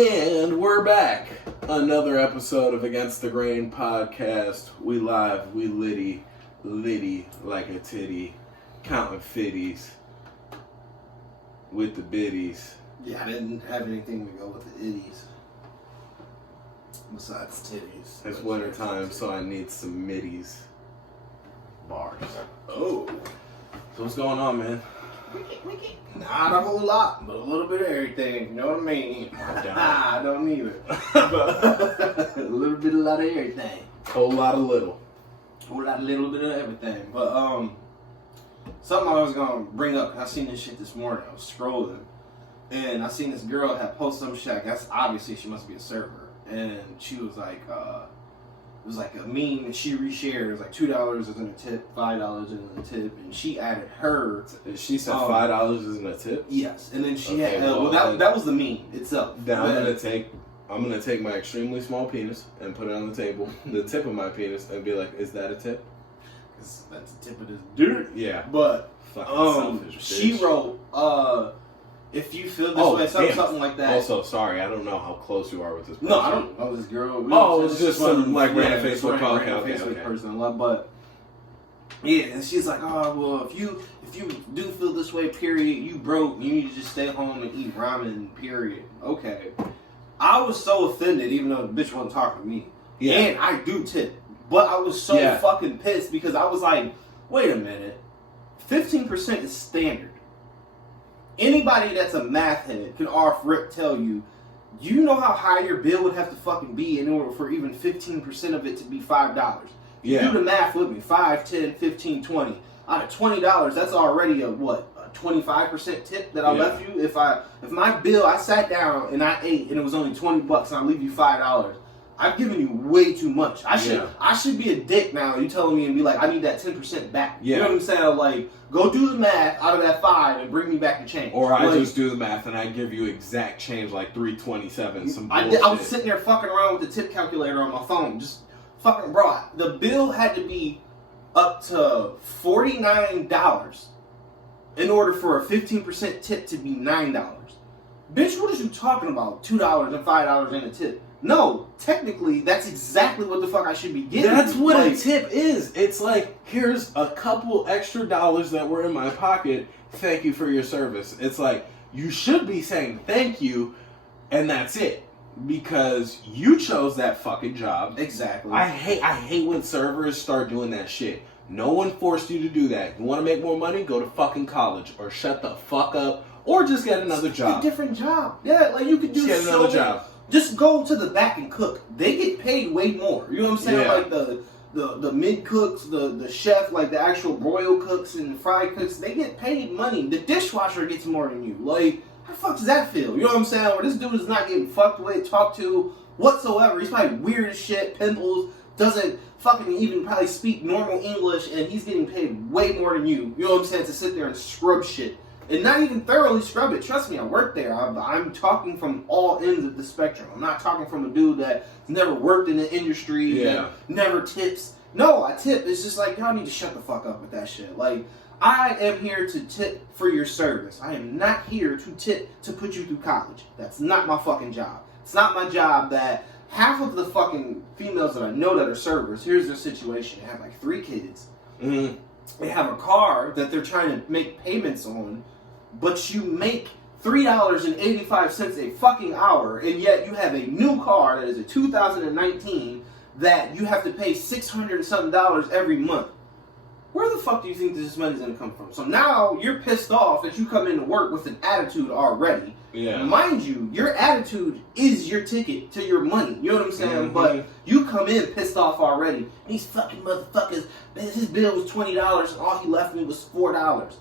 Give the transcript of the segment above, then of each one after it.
And we're back. Another episode of Against the Grain podcast. We live, we litty like a titty, counting fitties with the biddies. Yeah, I didn't have anything to go with the itties. Besides titties. It's winter time, so I need some middies. Bars. Oh. So what's going on, man? Not a whole lot, but a little bit of everything. You know what I mean? I don't need it. A little bit, a lot of everything. Whole lot of little. Whole lot, a little bit of everything. But something I was gonna bring up. I seen this shit this morning. I was scrolling, and I seen this girl had posted some shit. I guess obviously she must be a server, and she was like, it was like a meme, and she reshared. It was like $2 is in a tip, $5 is in a tip, and she added her. She said $5 is in a tip. Yes, and then she had. That was the meme itself. Now I'm gonna take my extremely small penis and put it on the table, the tip of my penis, and be like, "Is that a tip?" That's the tip of this dude. Yeah, but selfish bitch. She wrote, if you feel this way, something like that. Also, sorry, I don't know how close you are with this person. No, I don't know this girl. It's just some random Facebook call. Facebook person. But yeah, and she's like, oh well, if you do feel this way, period, you broke. You need to just stay home and eat ramen. Period. Okay. I was so offended, even though the bitch wasn't talking to me. Yeah. And I do tip, but I was so fucking pissed because I was like, wait a minute, 15% is standard. Anybody that's a math head can off rip tell you, you know how high your bill would have to fucking be in order for even 15% of it to be $5. You do the math with me, 5, 10, 15, 20. Out of $20, that's already a 25% tip that I left you. If my bill, I sat down and I ate and it was only $20 and I leave you $5, I've given you way too much. I should be a dick now. You telling me and be like, I need that 10% back. Yeah. You know what I'm saying? Like, go do the math out of that 5 and bring me back the change. Or I just do the math and I give you exact change, like $3.27. Some bullshit. I was sitting there fucking around with the tip calculator on my phone, just fucking bro. The bill had to be up to $49 in order for a 15% tip to be $9. Bitch, what are you talking about? $2 and $5 in a tip. No, technically, that's exactly what the fuck I should be getting. That's what a tip is. It's like, here's a couple extra dollars that were in my pocket. Thank you for your service. It's like, you should be saying thank you, and that's it. Because you chose that fucking job. Exactly. I hate when servers start doing that shit. No one forced you to do that. You want to make more money? Go to fucking college. Or shut the fuck up. Or just get another job. A different job. Yeah, like you could do just get another job. Just go to the back and cook. They get paid way more. You know what I'm saying? Yeah. Like the mid cooks, the chef, like the actual broil cooks and fry cooks, they get paid money. The dishwasher gets more than you. Like, how the fuck does that feel? You know what I'm saying? Where this dude is not getting fucked with, talked to whatsoever. He's probably weird as shit, pimples, doesn't fucking even probably speak normal English, and he's getting paid way more than you. You know what I'm saying? To sit there and scrub shit. And not even thoroughly scrub it. Trust me, I work there. I'm talking from all ends of the spectrum. I'm not talking from a dude that's never worked in the industry, that never tips. No, I tip. It's just like, y'all need to shut the fuck up with that shit. Like, I am here to tip for your service. I am not here to tip to put you through college. That's not my fucking job. It's not my job that half of the fucking females that I know that are servers, here's their situation. They have like 3 kids. Mm-hmm. They have a car that they're trying to make payments on. But you make $3.85 a fucking hour, and yet you have a new car that is a 2019 that you have to pay $600 and something every month. Where the fuck do you think this money is going to come from? So now you're pissed off that you come into work with an attitude already. Yeah. Mind you, your attitude is your ticket to your money. You know what I'm saying? Mm-hmm. But you come in pissed off already. These fucking motherfuckers, man, his bill was $20 and all he left me was $4.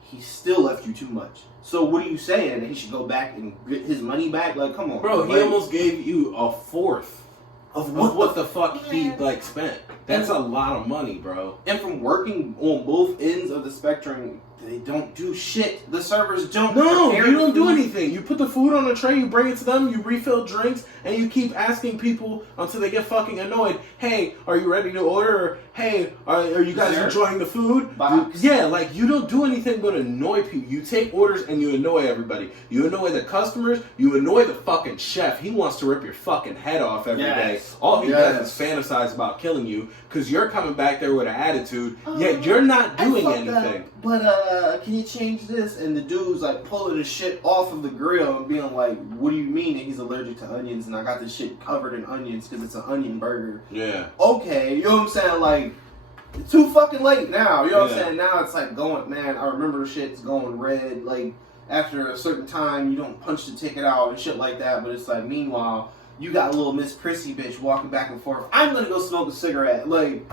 He still left you too much. So what are you saying? That he should go back and get his money back? Like, come on. Bro, he almost gave you a fourth of what the fuck he, like, spent. That's a lot of money, bro. And from working on both ends of the spectrum, they don't do shit. The servers don't. No, you don't do anything. You put the food on a tray, you bring it to them, you refill drinks, and you keep asking people until they get fucking annoyed. Hey, are you ready to order? Or, hey, are you guys enjoying the food? Yeah, like, you don't do anything but annoy people. You take orders and you annoy everybody. You annoy the customers. You annoy the fucking chef. He wants to rip your fucking head off every day. All he does is fantasize about killing you because you're coming back there with an attitude, yet you're not doing anything. But can you change this? And the dude's like pulling the shit off of the grill and being like, what do you mean that he's allergic to onions and I got this shit covered in onions because it's an onion burger? Yeah. Okay, you know what I'm saying? Like, it's too fucking late now. You know what I'm saying? Now it's like going, man, I remember shit's going red. Like, after a certain time, you don't punch the ticket out and shit like that. But it's like, meanwhile, you got a little Miss Prissy bitch walking back and forth. I'm gonna go smoke a cigarette. Like,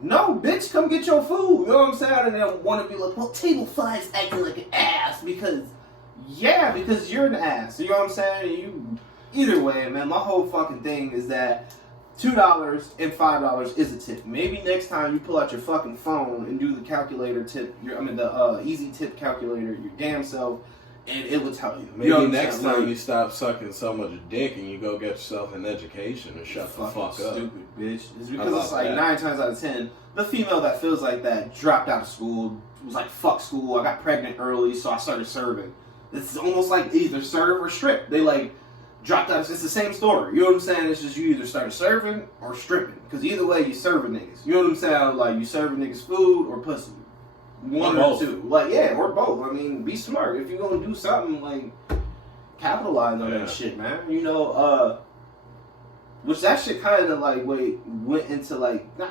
no, bitch, come get your food. You know what I'm saying? And then want to be like, well, Table 5's acting like an ass because you're an ass. You know what I'm saying? Either way, man, my whole fucking thing is that $2 and $5 is a tip. Maybe next time you pull out your fucking phone and do the calculator tip, the easy tip calculator, your damn self, and it will tell you. Maybe next time you stop sucking so much dick and you go get yourself an education and shut the fuck up. Stupid bitch. It's because it's like 9 times out of 10, the female that feels like that dropped out of school, was like, fuck school, I got pregnant early, so I started serving. It's almost like either serve or strip. They like dropped out. It's the same story. You know what I'm saying? It's just you either started serving or stripping. Because either way, you serving niggas. You know what I'm saying? Like, you serving niggas food or pussy. One or two. Like, yeah, or both. I mean, be smart. If you're going to do something, like, capitalize on that shit, man. You know, which that shit kind of, like, went into, like, not,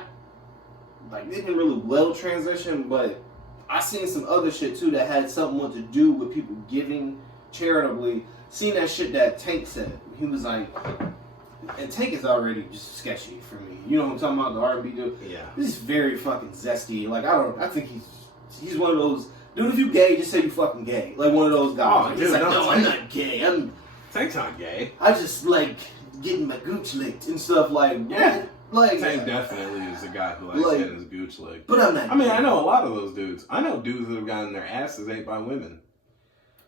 like, didn't really well transition, but I seen some other shit, too, that had something to do with people giving charitably. Seen that shit that Tank said. He was like, and Tank is already just sketchy for me. You know what I'm talking about? The R&B dude? Yeah. This is very fucking zesty. Like, I think he's one of those, dude, if you gay, just say you fucking gay. Like, one of those guys. Oh, like, dude, like, no, I'm not gay. Tank's not gay. I just like getting my gooch licked and stuff like, yeah. Like, Tank definitely is the guy who likes getting his gooch licked. But I'm not. I mean, I know a lot of those dudes. I know dudes that have gotten their asses ate by women.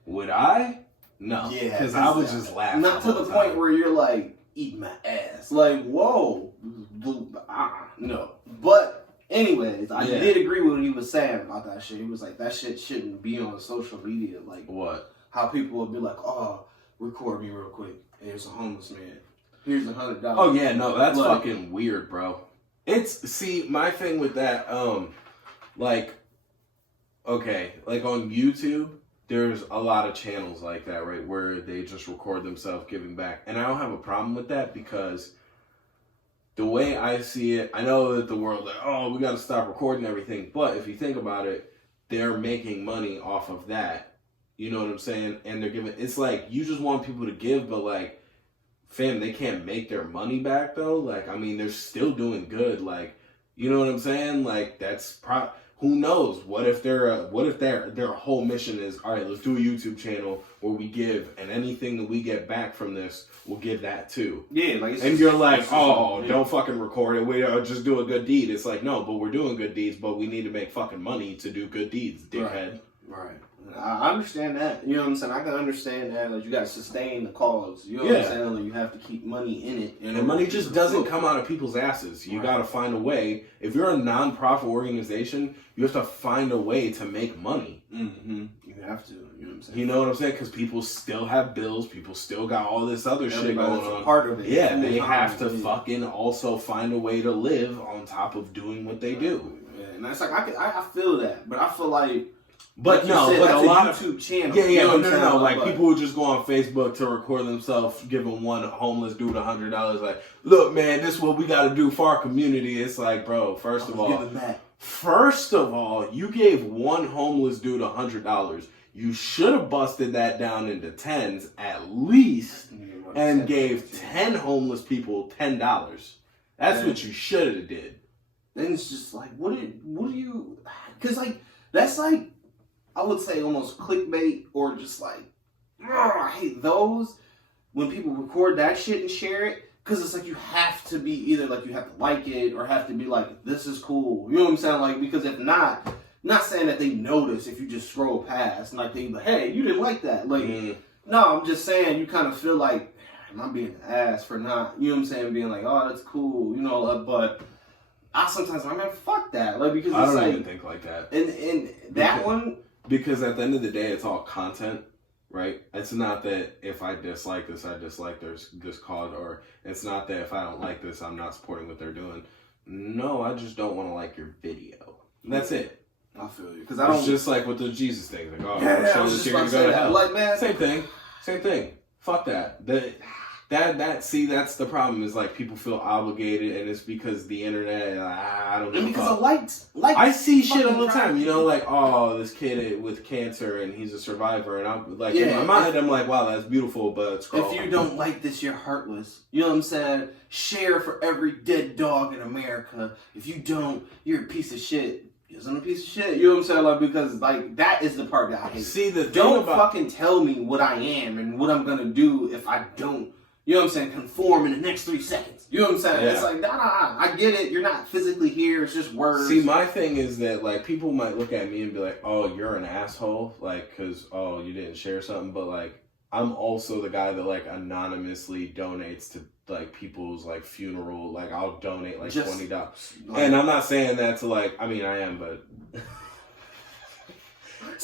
Would I? No. Yeah. Because I would just laugh. Not to the point where you're like, eat my ass. Like, whoa. No. But, anyways, I did agree with what he was saying about that shit. He was like, that shit shouldn't be on social media. Like, what? How people would be like, oh, record me real quick. Here's a homeless man. Here's $100. Oh, yeah, no, that's fucking weird, bro. See, my thing with that, like, okay, like on YouTube, there's a lot of channels like that, right, where they just record themselves giving back. And I don't have a problem with that because the way I see it, I know that the world's like, oh, we got to stop recording everything. But if you think about it, they're making money off of that. You know what I'm saying? And they're giving, it's like, you just want people to give, but like, fam, they can't make their money back though. Like, I mean, they're still doing good. Like, you know what I'm saying? Like, that's who knows? What if their whole mission is, all right, let's do a YouTube channel where we give, and anything that we get back from this, we'll give that too. Yeah, like, and you're like, oh, don't fucking record it. We just do a good deed. It's like, no, but we're doing good deeds, but we need to make fucking money to do good deeds, dickhead. Right. I understand that. You know what I'm saying? I can understand that. Like, you got to sustain the cause. You know what I'm saying? Like, you have to keep money in it. And money just doesn't come out of people's asses. You got to find a way. If you're a non-profit organization, you have to find a way to make money. Mm-hmm. You have to. You know what I'm saying? You know what I'm saying? Because people still have bills. People still got all this other shit going on. Part of it. Yeah, they have to fucking also find a way to live on top of doing what they do. Yeah, and that's like, I feel that. But I feel like, but no, but a lot of YouTube channel. Yeah, no. Like, people would just go on Facebook to record themselves giving one homeless dude $100. Like, look, man, this is what we got to do for our community. It's like, bro, first of all, you gave one homeless dude $100. You should have busted that down into tens at least, and gave 10 homeless people $10. That's what you should have did. Then it's just like, what do you? Because like, that's like, I would say almost clickbait, or just like, I hate those when people record that shit and share it. because it's like you have to be either like you have to like it or have to be like, this is cool. You know what I'm saying? Like, because if not, I'm not saying that they notice if you just scroll past and like they like, hey, you didn't like that. Like, no, I'm just saying you kind of feel like, am I being an ass for not, you know what I'm saying, being like, oh, that's cool, you know, but I sometimes, I mean, fuck that. Like, because I it's don't like, even think like that. And that one. Because at the end of the day, it's all content. Right? It's not that if I dislike this, I dislike this cause, or it's not that if I don't like this, I'm not supporting what they're doing. No, I just don't want to like your video. That's it. I feel you. Because I don't. It's just like with the Jesus thing. Like, oh, yeah, show this you're going to go to hell. Like, man. Same thing. Fuck that. See, that's the problem, is like people feel obligated, and it's because the internet, I don't know. Because of likes. I see shit all the time, you know, like, oh, this kid with cancer and he's a survivor, and I'm like, in my mind, I'm like, wow, that's beautiful, but scroll. If you don't like this, you're heartless. You know what I'm saying? Share for every dead dog in America. If you don't, you're a piece of shit. Isn't a piece of shit. You know what I'm saying? Like, because like that is the part that I hate. See, don't fucking tell me what I am and what I'm gonna do if I don't. You know what I'm saying? Conform in the next 3 seconds. You know what I'm saying? Yeah. It's like, nah. I get it. You're not physically here. It's just words. See, my thing is that, like, people might look at me and be like, oh, you're an asshole. Like, because, oh, you didn't share something. But, like, I'm also the guy that, like, anonymously donates to, like, people's, like, funeral. Like, I'll donate, like, just $20. Like, and I'm not saying that to, like, I mean, I am, but...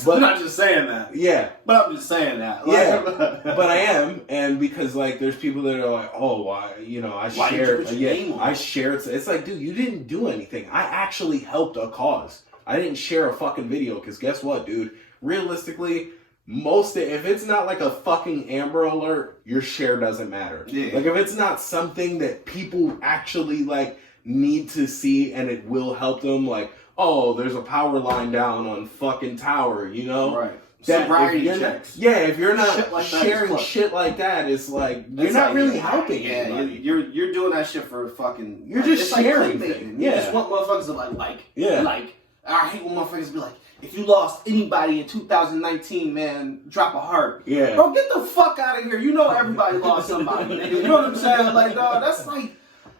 But I'm not just saying that. Yeah. But I'm just saying that. Like, yeah. But I am. And because, like, there's people that are like, oh, why, you know, I shared. I shared. It's like, dude, you didn't do anything. I actually helped a cause. I didn't share a fucking video because guess what, dude? Realistically, if it's not like a fucking Amber Alert, your share doesn't matter. Yeah. Like, if it's not something that people actually, like, need to see and it will help them, like, oh, there's a power line down on fucking tower, you know? Right. Sobriety checks. If you're not sharing shit like that, it's like, you're not really helping anybody. You're doing that shit for fucking... You're just sharing things. You just want motherfuckers to like. Yeah. Like, I hate when motherfuckers be like, if you lost anybody in 2019, man, drop a heart. Yeah. Bro, get the fuck out of here. You know everybody lost somebody, nigga. You know what I'm saying? Like, dog, that's like...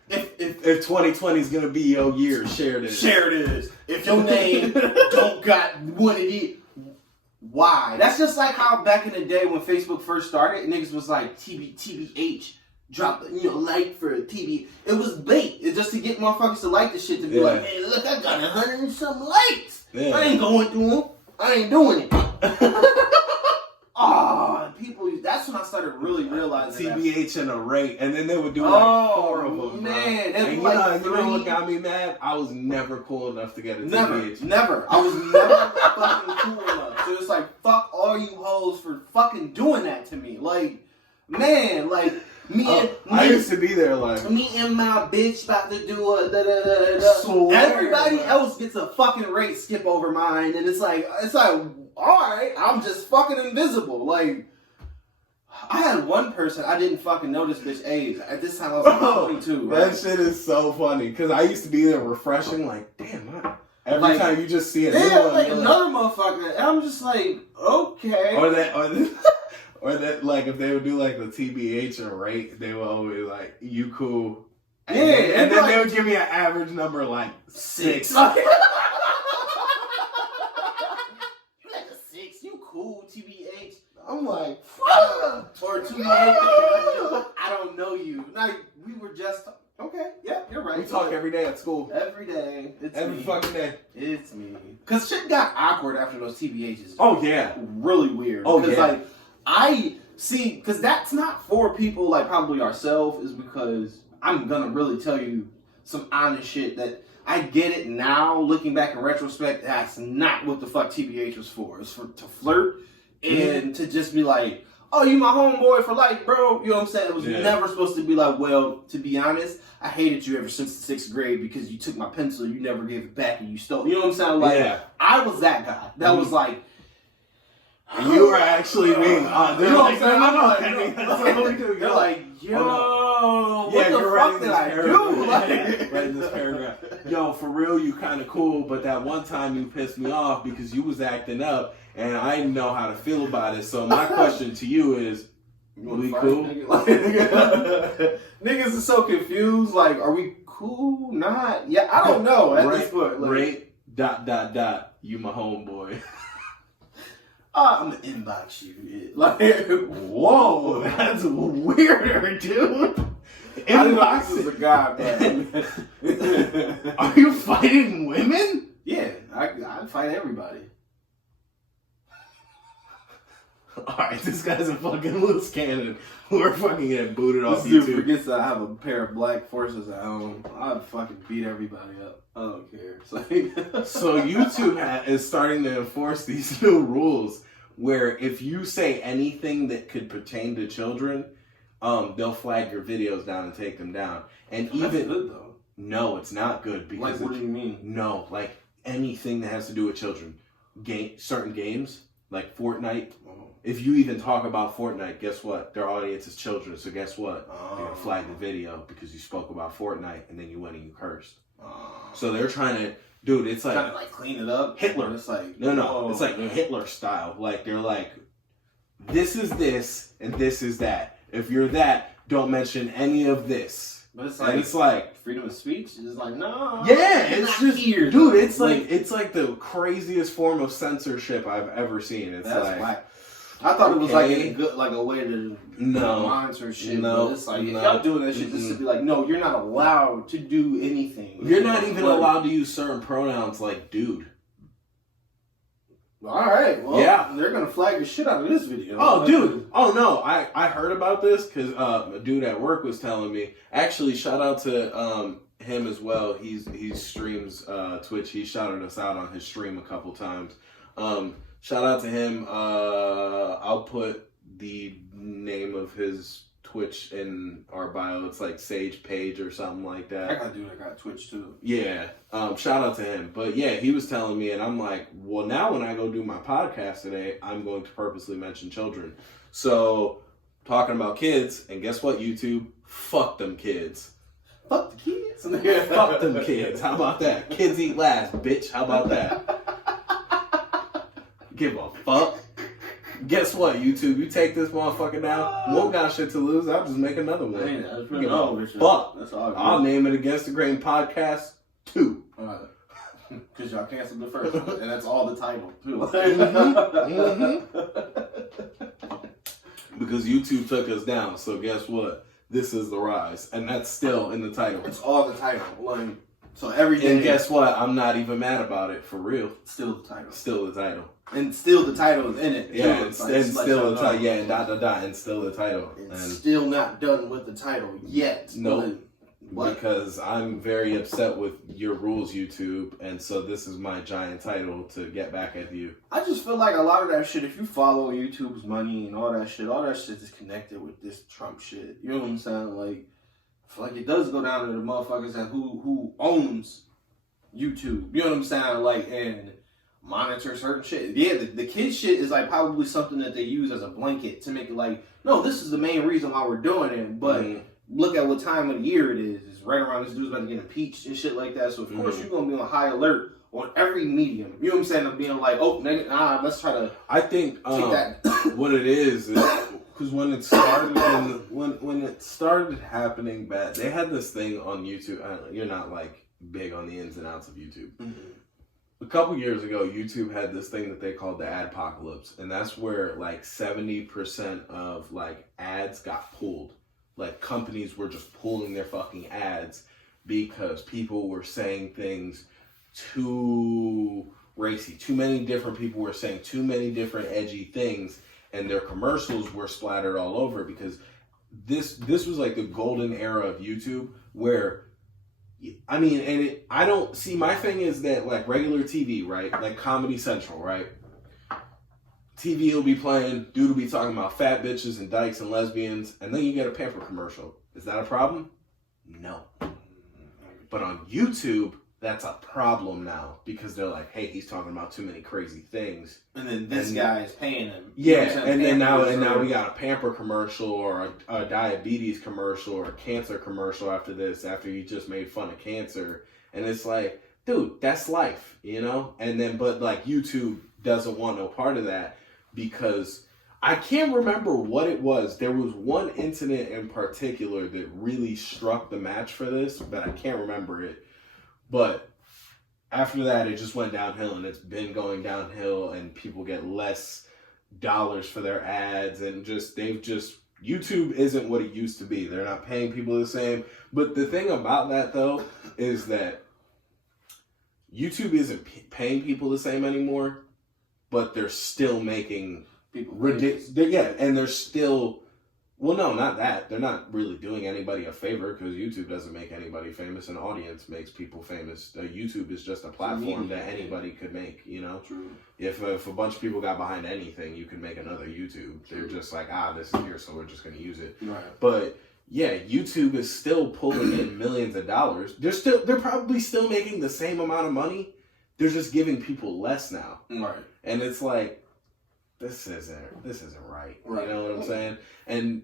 If 2020 is gonna be your year, share this. Share this. If your name don't got one of these, why? That's just like how back in the day when Facebook first started, niggas was like TBH, drop like for TB. It was bait. It's just to get motherfuckers to like the shit to be like, hey, look, I got 100 and some likes. Yeah. I ain't going through them. I ain't doing it. People, that's when I started really realizing TBH and a rate, and then they would do like 4 of them, man. Bro. And like you know what got me mad? I was never cool enough to get a TBH. Never. I was never fucking cool enough. So it's like, fuck all you hoes for fucking doing that to me. Like, man, like, I used to be there like... Me and my bitch about to do a da-da-da-da-da. Everybody else gets a fucking rate skip over mine, and it's like, alright, I'm just fucking invisible. Like, I had one person, I didn't fucking know this bitch age. At this time, I was like 22, right? That shit is so funny, because I used to be there refreshing, like, damn, every time you just see it. Yeah, like another motherfucker, and I'm just like, okay. Or that, like, if they would do, like, the TBH or rate, they would always, like, you cool. And then like, they would give me an average number, like, 6. Like a 6, you cool, TBH. I'm like, fuck. Or TBH, I don't know you. Like, we were just, okay, yeah, you're right. We talk every day at school. Every day. Every fucking day. It's me. Because shit got awkward after those TBHs. Oh, yeah. Really weird. Oh, yeah. Like, I see, because that's not for people like probably ourselves, is because I'm gonna really tell you some honest shit that I get it now, looking back in retrospect, that's not what the fuck TBH was for. It's to flirt and to just be like, oh, you my homeboy for life, bro. You know what I'm saying? It was never supposed to be like, well, to be honest, I hated you ever since the 6th grade because you took my pencil, you never gave it back, and you stole. You know what I'm saying? Like, I was that guy. That was like, you were actually being on. You know what I'm saying? They're like, yo, what the fuck did I do? Writing this paragraph. Yo, for real, you kind of cool, but that one time you pissed me off because you was acting up, and I didn't know how to feel about it. So my question to you is, We cool? Nigga? Like, niggas are so confused. Like, are we cool? Not? Yeah, I don't know. At this point, like, rate, ... You my homeboy. I'm gonna inbox you. Like, whoa, that's weirder, dude. Inbox is a guy, man. Are you fighting women? Yeah, I fight everybody. Alright, this guy's a fucking loose cannon. We're fucking getting booted off This dude YouTube. forgets that I have a pair of black forces at home. I'd fucking beat everybody up. I don't care. It's like So YouTube is starting to enforce these new rules where if you say anything that could pertain to children, they'll flag your videos down and take them down. And That's even good though. No, it's not good because Like, what do you mean? No, like anything that has to do with children, certain games like Fortnite. If you even talk about Fortnite, guess what? Their audience is children, so guess what? They're gonna flag the video because you spoke about Fortnite and then you went and you cursed. So they're trying to, dude. It's like trying to like clean it up. Hitler. It's like no. It's like Hitler style. Like they're like, this is this and this is that. If you're that, don't mention any of this. But it's and it's like freedom of speech is like no. Yeah, it's just here, dude. It's like the craziest form of censorship I've ever seen. It's that's like. whack. I thought it was like a good, like a way to monitor shit. No, but it's like if y'all doing that shit just to be like, no, you're not allowed to do anything. You're not even allowed to use certain pronouns like dude. All right, well, yeah, they're gonna flag the shit out of this video. Oh, dude. Oh no, I heard about this because a dude at work was telling me. Actually, shout out to him as well. He streams Twitch. He shouted us out on his stream a couple times. Shout out to him. I'll put the name of his Twitch in our bio. It's like Sage Page or something like that. I got a dude that got Twitch too. Yeah. Shout out to him. But yeah, he was telling me, and I'm like, well, now when I go do my podcast today, I'm going to purposely mention children. So, talking about kids, and guess what, YouTube? Fuck them kids. Fuck the kids. Fuck them kids. How about that? Kids eat last, bitch. How about that? Give a fuck. Guess what, YouTube? You take this motherfucker down. Won't got shit to lose. I'll just make another one. Give a fuck. That's all. I'll name it Against the Grain Podcast 2. Because y'all canceled the first one, and that's all the title too. Because YouTube took us down. So guess what? This is the rise, and that's still in the title. It's all the title. Like, so every day. And guess what? I'm not even mad about it for real. Still the title. Still the title. And still the title is in it. Yeah, and still the title. Yeah, and ... and still the title. And still not done with the title yet. No, because I'm very upset with your rules, YouTube, and so this is my giant title to get back at you. I just feel like a lot of that shit, if you follow YouTube's money and all that shit is connected with this Trump shit. You know what I'm saying? Like, I feel like it does go down to the motherfuckers that who owns YouTube. You know what I'm saying? Like, and monitor certain shit. Yeah, the kid shit is like probably something that they use as a blanket to make it like, no, this is the main reason why we're doing it. But look at what time of the year it is. It's right around this dude's about to get impeached and shit like that. So of course you're gonna be on high alert on every medium. You know what I'm saying? I'm being like, oh, let's try to. I think what it is because when it started when it started happening bad, they had this thing on YouTube. You're not like big on the ins and outs of YouTube. A couple years ago, YouTube had this thing that they called the adpocalypse, and that's where like 70% of like ads got pulled. Like companies were just pulling their fucking ads because people were saying things too racy. Too many different people were saying too many different edgy things, and their commercials were splattered all over because this was like the golden era of YouTube where. I mean, and I don't see, my thing is that like regular TV, right? Like Comedy Central, right? TV will be playing, dude will be talking about fat bitches and dykes and lesbians, and then you get a pamper commercial. Is that a problem? No. But on YouTube, that's a problem now because they're like, hey, he's talking about too many crazy things. And then this guy is paying him. Yeah, and then now we got a pamper commercial or a diabetes commercial or a cancer commercial after this, after you just made fun of cancer. And it's like, dude, that's life, you know? And then, but like YouTube doesn't want no part of that because I can't remember what it was. There was one incident in particular that really struck the match for this, but I can't remember it. But after that, it just went downhill, and it's been going downhill, and people get less dollars for their ads, and YouTube isn't what it used to be. They're not paying people the same. But the thing about that, though, is that YouTube isn't paying people the same anymore, but they're still making people ridiculous. Yeah, and they're still... Well, no, not that. They're not really doing anybody a favor because YouTube doesn't make anybody famous. An audience makes people famous. YouTube is just a platform that anybody could make, you know? True. If a bunch of people got behind anything, you could make another YouTube. They're just like, this is here, so we're just going to use it. Right. But, yeah, YouTube is still pulling in millions of dollars. They're probably still making the same amount of money. They're just giving people less now. Right. And it's like, this isn't right. Right. You know what I'm saying? And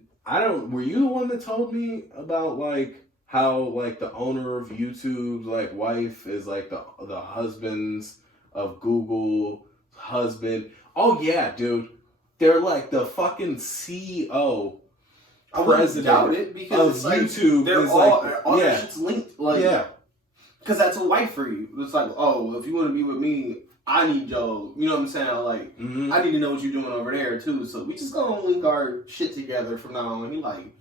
were you the one that told me about like how like the owner of YouTube's like wife is like the husband's of Google husband? Oh yeah, dude. They're like the fucking CEO. I wouldn't doubt it because of it's YouTube. They're is all yeah. that shit's linked. Like, yeah. Because that's a wife for you. It's like, oh, if you want to be with me, I need your, you know what I'm saying? Like, I need to know what you're doing over there, too. So we just gonna link our shit together from now on. He like,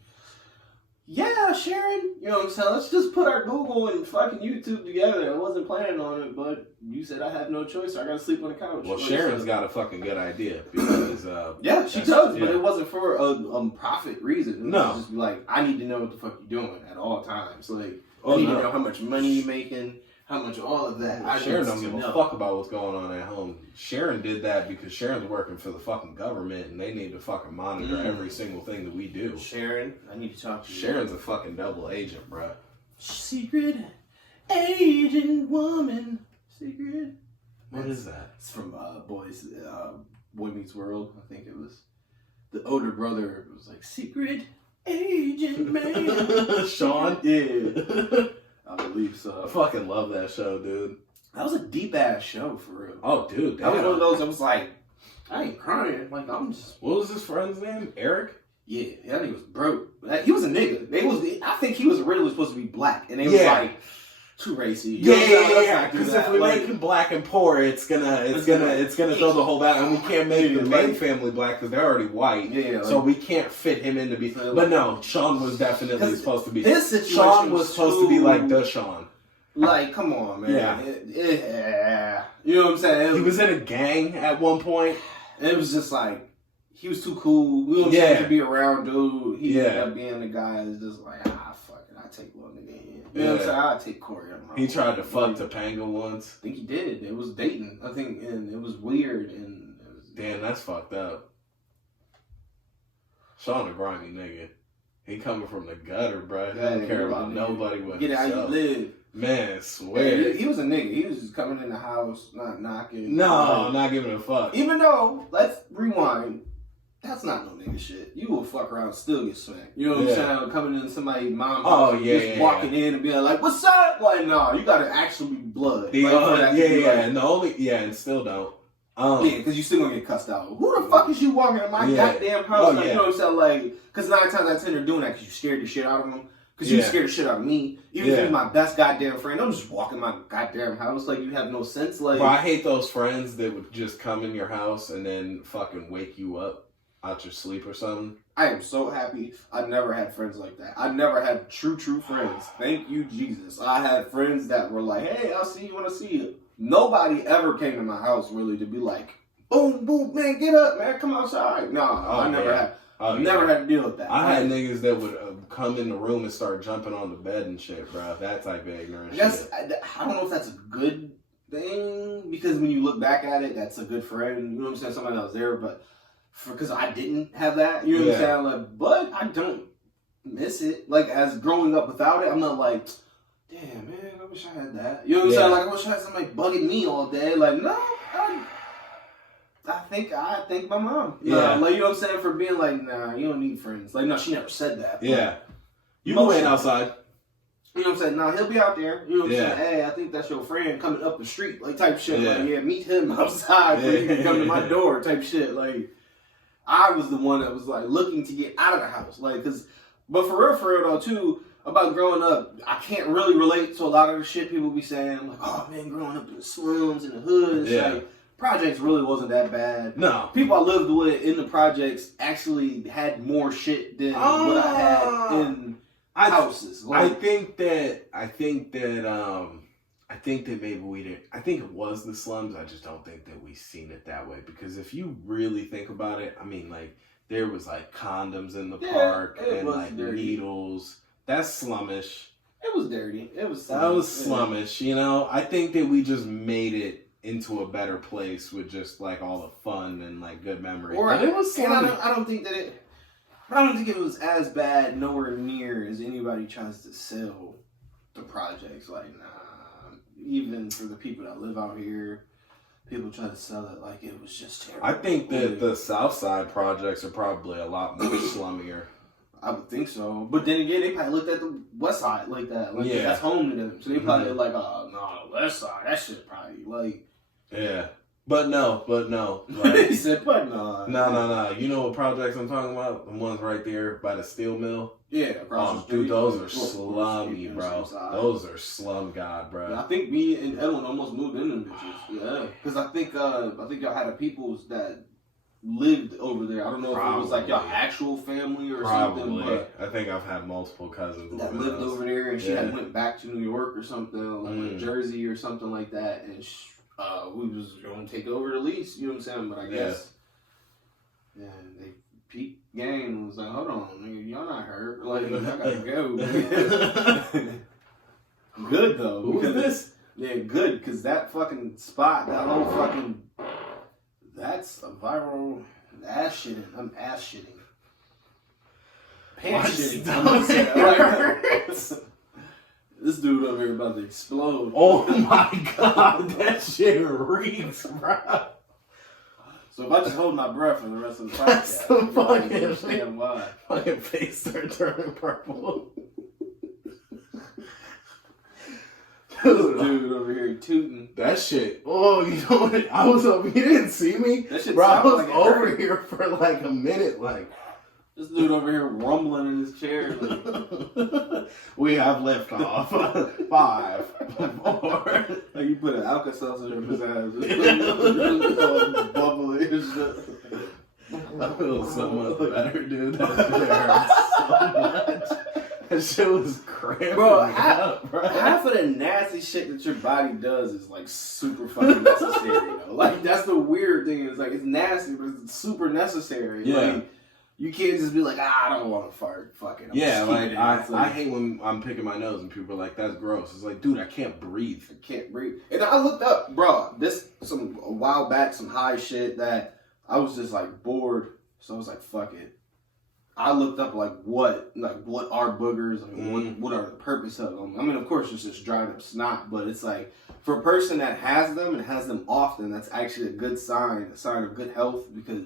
yeah, Sharon, you know what I'm saying? Let's just put our Google and fucking YouTube together. I wasn't planning on it, but you said I have no choice, so I gotta sleep on the couch. Well, Sharon's got a fucking good idea because... yeah, she does, but it wasn't for a profit reason. It was just like, I need to know what the fuck you're doing at all times. Like, I need to know how much money you're making. How much of all of that? Well, Sharon don't give a fuck about what's going on at home. Sharon did that because Sharon's working for the fucking government and they need to fucking monitor every single thing that we do. Sharon, I need to talk to you. Sharon's a fucking double agent, bro. Secret agent woman. Secret. What is that? It's from Boy Meets World. I think it was the older brother. It was like secret agent man. Shawn? Yeah. I believe so. I fucking love that show, dude. That was a deep ass show for real. Oh, dude. That was one of those. I was like, I ain't crying. Like, I'm just. What was his friend's name? Eric? Yeah, that nigga was broke. He was a nigga. I think he was originally supposed to be black, and they was like too racy. Yeah. Because if we make him black and poor, it's gonna throw the whole back, and we can't make the main family black because they're already white. Yeah. So we can't fit him into be. But no, Shawn was definitely supposed to be. His situation Shawn was supposed to be like Dashawn. Like, come on, man. Yeah. You know what I'm saying? He was in a gang at one point. It was just like, he was too cool. We don't to be around, dude. He ended up being the guy that's just like, fuck it. I take one nigga in. You know what I'm saying? I take Corey. He tried to fuck Topanga once. I think he did. It was dating, I think, and it was weird. And it was, damn, that's fucked up. Shawn a grimy nigga. He coming from the gutter, bro. He don't care about nobody but himself. Get how you live. Man, swear. He was a nigga. He was just coming in the house, not knocking. No, not giving a fuck. Even though, let's rewind. That's not no nigga shit. You will fuck around and still get smacked. You know what I'm saying? Coming in somebody's mom's house, just walking in and being like, "What's up?" Like, no, you gotta actually be blood. And still don't. Because you still gonna get cussed out. Who the fuck is you walking in my goddamn house? You know what I'm saying? Like, because 9 times out of 10 they're doing that because you scared the shit out of them. Because you scared the shit out of me. Even if you're my best goddamn friend, don't just walk in my goddamn house like you have no sense. Like, bro, I hate those friends that would just come in your house and then fucking wake you up out your sleep or something. I am so happy I never had friends like that. I never had true friends. Thank you, Jesus. I had friends that were like, hey, I'll see you when I see you. Nobody ever came to my house really to be like, boom, boom, man, get up, man, come outside. No, I never had. Never had to deal with that. I had niggas that would come in the room and start jumping on the bed and shit, bro. That type of ignorant shit. I don't know if that's a good thing, because when you look back at it, that's a good friend. You know what I'm saying? Somebody that was there, but because I didn't have that, you know what I'm saying? Like, but I don't miss it. Like, as growing up without it, I'm not like, damn, man, I wish I had that. You know what I'm saying? Like, I wish I had somebody bugging me all day. Like, no, I think my mom. Like, you know what I'm saying? For being like, nah, you don't need friends. Like, no, she never said that. Yeah. You can wait outside. You know what I'm saying? Nah, he'll be out there. You know what I'm saying? Hey, I think that's your friend coming up the street. Like, type shit. Like, meet him outside so you can come to my door type shit. Like, I was the one that was like looking to get out of the house, like, but for real though too, about growing up, I can't really relate to a lot of the shit people be saying. I'm like, oh man, growing up in the slums, in the hood, like, projects really wasn't that bad. No. People I lived with in the projects actually had more shit than what I had in houses. Like, I think that maybe we didn't. I think it was the slums. I just don't think that we seen it that way. Because if you really think about it, I mean, like, there was like condoms in the park and like dirty needles. That's slummish. It was dirty. It was slummish. That was slummish. You know, I think that we just made it into a better place with just like all the fun and like good memories. But it was slummish. I don't think it was as bad nowhere near as anybody tries to sell the projects. Like, nah. Even for the people that live out here, people try to sell it like it was just terrible. I think that the South Side projects are probably a lot more slummier. I would think so. But then again, they probably looked at the West Side like that. Like, that's home to them. So they probably like, oh, no, the West Side, that shit probably, like... Yeah. But no. Like, he said, but no. No. You know what projects I'm talking about? The ones right there by the steel mill? Yeah, across the street. Dude, those are slummy, bro. Those are slum god, bro. And I think me and Ellen almost moved in them bitches. Yeah. Because I think y'all had a peoples that lived over there. I don't know if it was like y'all actual family or something. But I think I've had multiple cousins that lived over there, and she had went back to New York or something, like Jersey or something like that, and we was going to take over the lease, you know what I'm saying? But I guess, they peaked game and was like, hold on, nigga, y'all not hurt. Like, I gotta go. Good, though. Who is this? Yeah, good, because that fucking spot, that whole fucking, that's a viral ass shitting. I'm ass shitting. Pants shitting. This dude over here about to explode. Oh my god, that shit reeks, bro. So if I just hold my breath for the rest of the podcast, that's the fucking understand why. Fucking face start turning purple. Dude over here tooting. That shit. Oh, you know what? I was over. You didn't see me, that shit bro. I was like over here for like a minute, like. This dude over here rumbling in his chair. We have lift off. 5, 4. Like you put an Alka-Seltzer in his ass. Bubbly and shit. I feel so much better, dude. That shit hurts so much. That shit was cramping. Bro, half of the nasty shit that your body does is like super fucking necessary, though. Like, that's the weird thing. It's like, it's nasty, but it's super necessary. Yeah. Like, you can't just be like, I don't want to fart. Fuck it. I hate when I'm picking my nose and people are like, that's gross. It's like, dude, I can't breathe. I can't breathe. And I looked up, bro, a while back, some high shit that I was just like bored. So I was like, fuck it. I looked up what are boogers? Like, what are the purpose of them? I mean, of course, it's just dried up snot, but it's like, for a person that has them and has them often, that's actually a good sign, a sign of good health, because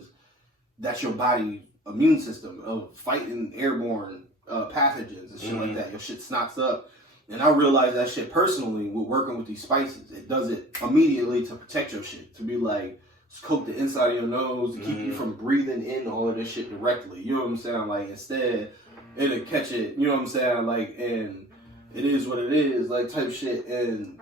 that's your body immune system of fighting airborne pathogens and shit like that. Your shit snots up. And I realized that shit personally with working with these spices. It does it immediately to protect your shit. To be like, coat the inside of your nose to keep you from breathing in all of this shit directly. You know what I'm saying? Like, instead, it'll catch it, you know what I'm saying? Like, and it is what it is, like, type shit. And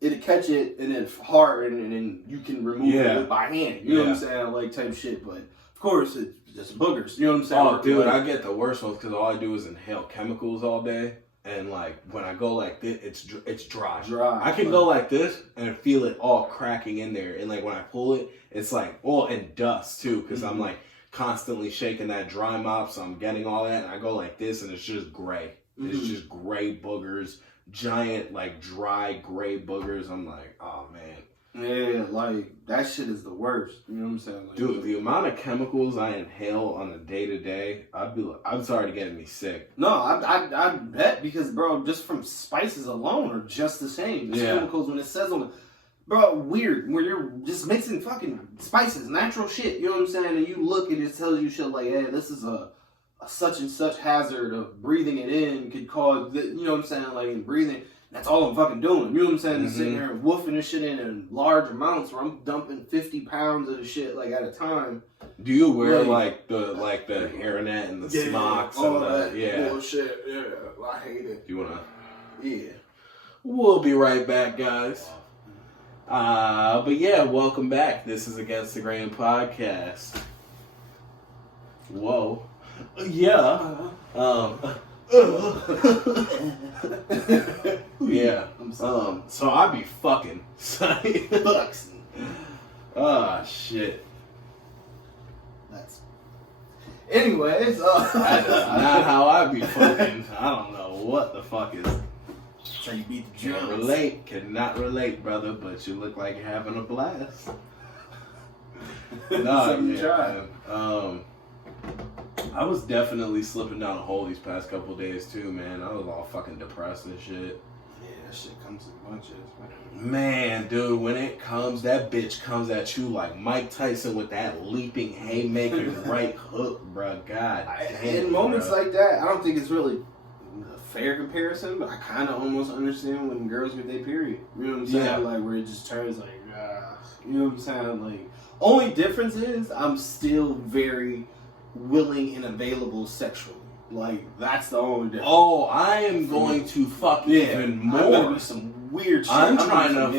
it'll catch it and then harden and then you can remove it by hand. You know what I'm saying? Like, type shit. But of course, it's just boogers. You know what I'm saying? Oh, dude, I get the worst ones because all I do is inhale chemicals all day. And like when I go like this, it's dry. I can go like this and feel it all cracking in there. And like when I pull it, it's like and dust too because I'm like constantly shaking that dry mop. So I'm getting all that. And I go like this and it's just gray. It's just gray boogers. Giant, like, dry, gray boogers. I'm like, oh, man. Yeah, like, that shit is the worst. You know what I'm saying? Like, dude, the amount of chemicals I inhale on a day-to-day, I'd be like, I'm sorry to getting me sick. No, I bet because, bro, just from spices alone are just the same. The chemicals, when it says on it, bro, weird. When you're just mixing fucking spices, natural shit, you know what I'm saying? And you look and it tells you shit like, hey, this is a such and such hazard of breathing it in could cause, you know what I'm saying, like, in breathing. That's all I'm fucking doing. You know what I'm saying? Just sitting there and woofing this shit in large amounts where I'm dumping 50 pounds of the shit like at a time. Do you wear like the hairnet and the smocks and that bullshit? Yeah, I hate it. You wanna? Yeah. We'll be right back, guys. But yeah, welcome back. This is Against the Grain podcast. Whoa. Yeah. Yeah. So I be fucking. Shit. That's. Anyways, that's not how I be fucking. I don't know what the fuck is. That's how you beat the drums. Cannot relate, brother. But you look like you're having a blast. No, I was definitely slipping down a hole these past couple days too, man. I was all fucking depressed and shit. Yeah, that shit comes in bunches, man, dude, when it comes, that bitch comes at you like Mike Tyson with that leaping haymaker right hook, bruh. God damn, in moments like that, I don't think it's really a fair comparison, but I kind of almost understand when girls get their period. You know what I'm saying? Yeah. Like, where it just turns like, you know what I'm saying? Like, only difference is I'm still very willing and available sexually. Like, that's the only difference. Oh, I am going to fuck even more. I'm gonna do some weird shit. I'm trying to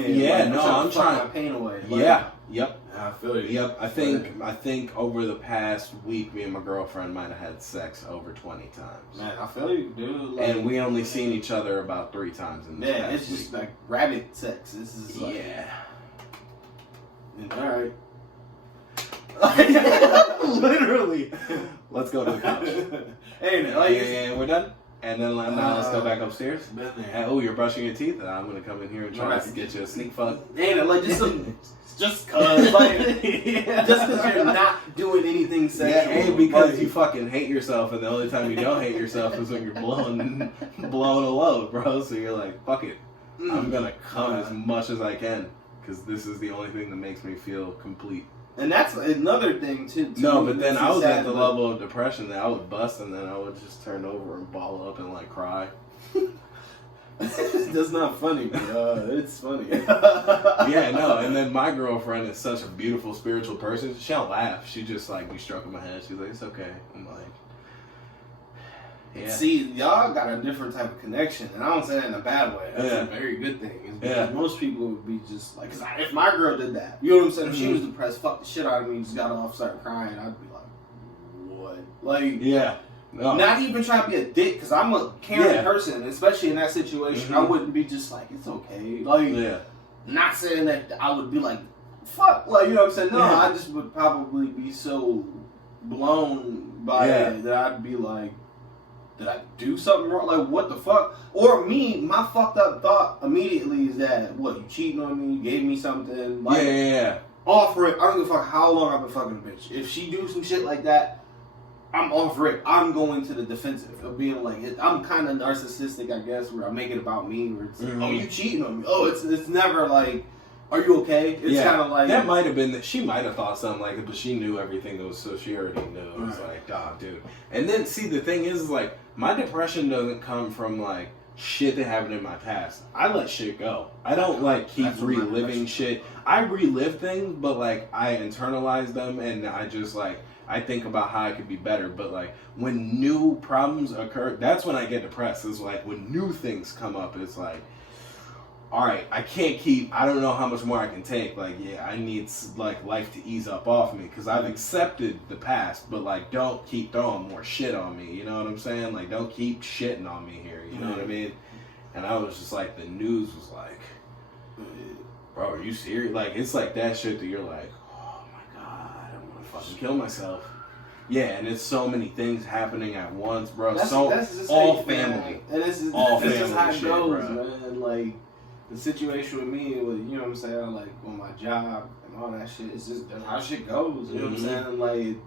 fuck my pain away. Like, yep. I feel you. Yep. I think over the past week, me and my girlfriend might have had sex over 20 times. Man, I feel you, dude. Like, and we only seen each other about 3 times in the past it's just week. like rabbit sex. This is like, all right. Literally. Let's go to the couch. Hey, man, like, and we're done. And then now let's go back upstairs. Oh, you're brushing your teeth? I'm gonna come in here and try to get you a sneak fuck. Hey, like just cause, like, just cause you're not doing anything sexual. Yeah, because you fucking hate yourself, and the only time you don't hate yourself is when you're blowing a load, bro. So you're like, fuck it, I'm gonna come as much as I can, because this is the only thing that makes me feel complete. And that's another thing too. No, but then I was at the level of depression that I would bust, and then I would just turn over and ball up and like cry. That's not funny, bro. It's funny. Yeah, no. And then my girlfriend is such a beautiful spiritual person. She don't laugh. She just like be stroking my head. She's like, "It's okay." I'm like, yeah. See, y'all got a different type of connection, and I don't say that in a bad way. That's a very good thing. It's because most people would be just like, cause if my girl did that, you know what I'm saying? If she was depressed, fuck the shit out of me, just got off, started crying, I'd be like, what? Like, no. Not even trying to be a dick, because I'm a caring person, especially in that situation. I wouldn't be just like, it's okay. Like, not saying that I would be like, fuck, like, you know what I'm saying? No, I just would probably be so blown by it that I'd be like, did I do something wrong? Like, what the fuck? Or me, my fucked up thought immediately is that, what, you cheating on me? You gave me something? Like, off rip. I don't give a fuck how long I've been fucking a bitch. If she do some shit like that, I'm off rip. I'm going to the defensive of being like, I'm kind of narcissistic, I guess, where I make it about me, where it's like, oh, you cheating on me. Oh, it's never like, are you okay? It's kind of like... That might have been that she might have thought something like it, but she knew everything that was, so she already knew. It was like, dog, dude. And then, see, the thing is, like, my depression doesn't come from, like, shit that happened in my past. I let shit go. I don't, like, keep reliving shit. I relive things, but, like, I internalize them, and I just, like, I think about how I could be better. But, like, when new problems occur, that's when I get depressed. It's like, when new things come up, it's like, all right, I don't know how much more I can take. Like, I need, like, life to ease up off me, because I've accepted the past, but, like, don't keep throwing more shit on me, you know what I'm saying? Like, don't keep shitting on me here, you know what I mean? And I was just like, the news was like, bro, are you serious? Like, it's like that shit that you're like, oh my God, I'm gonna fucking kill myself. Yeah, and it's so many things happening at once, bro. That's all family. And this is how it goes, man. Like, the situation with me, you know what I'm saying, like, on my job and all that shit, it's just that's how shit goes, you know what I'm saying? Like,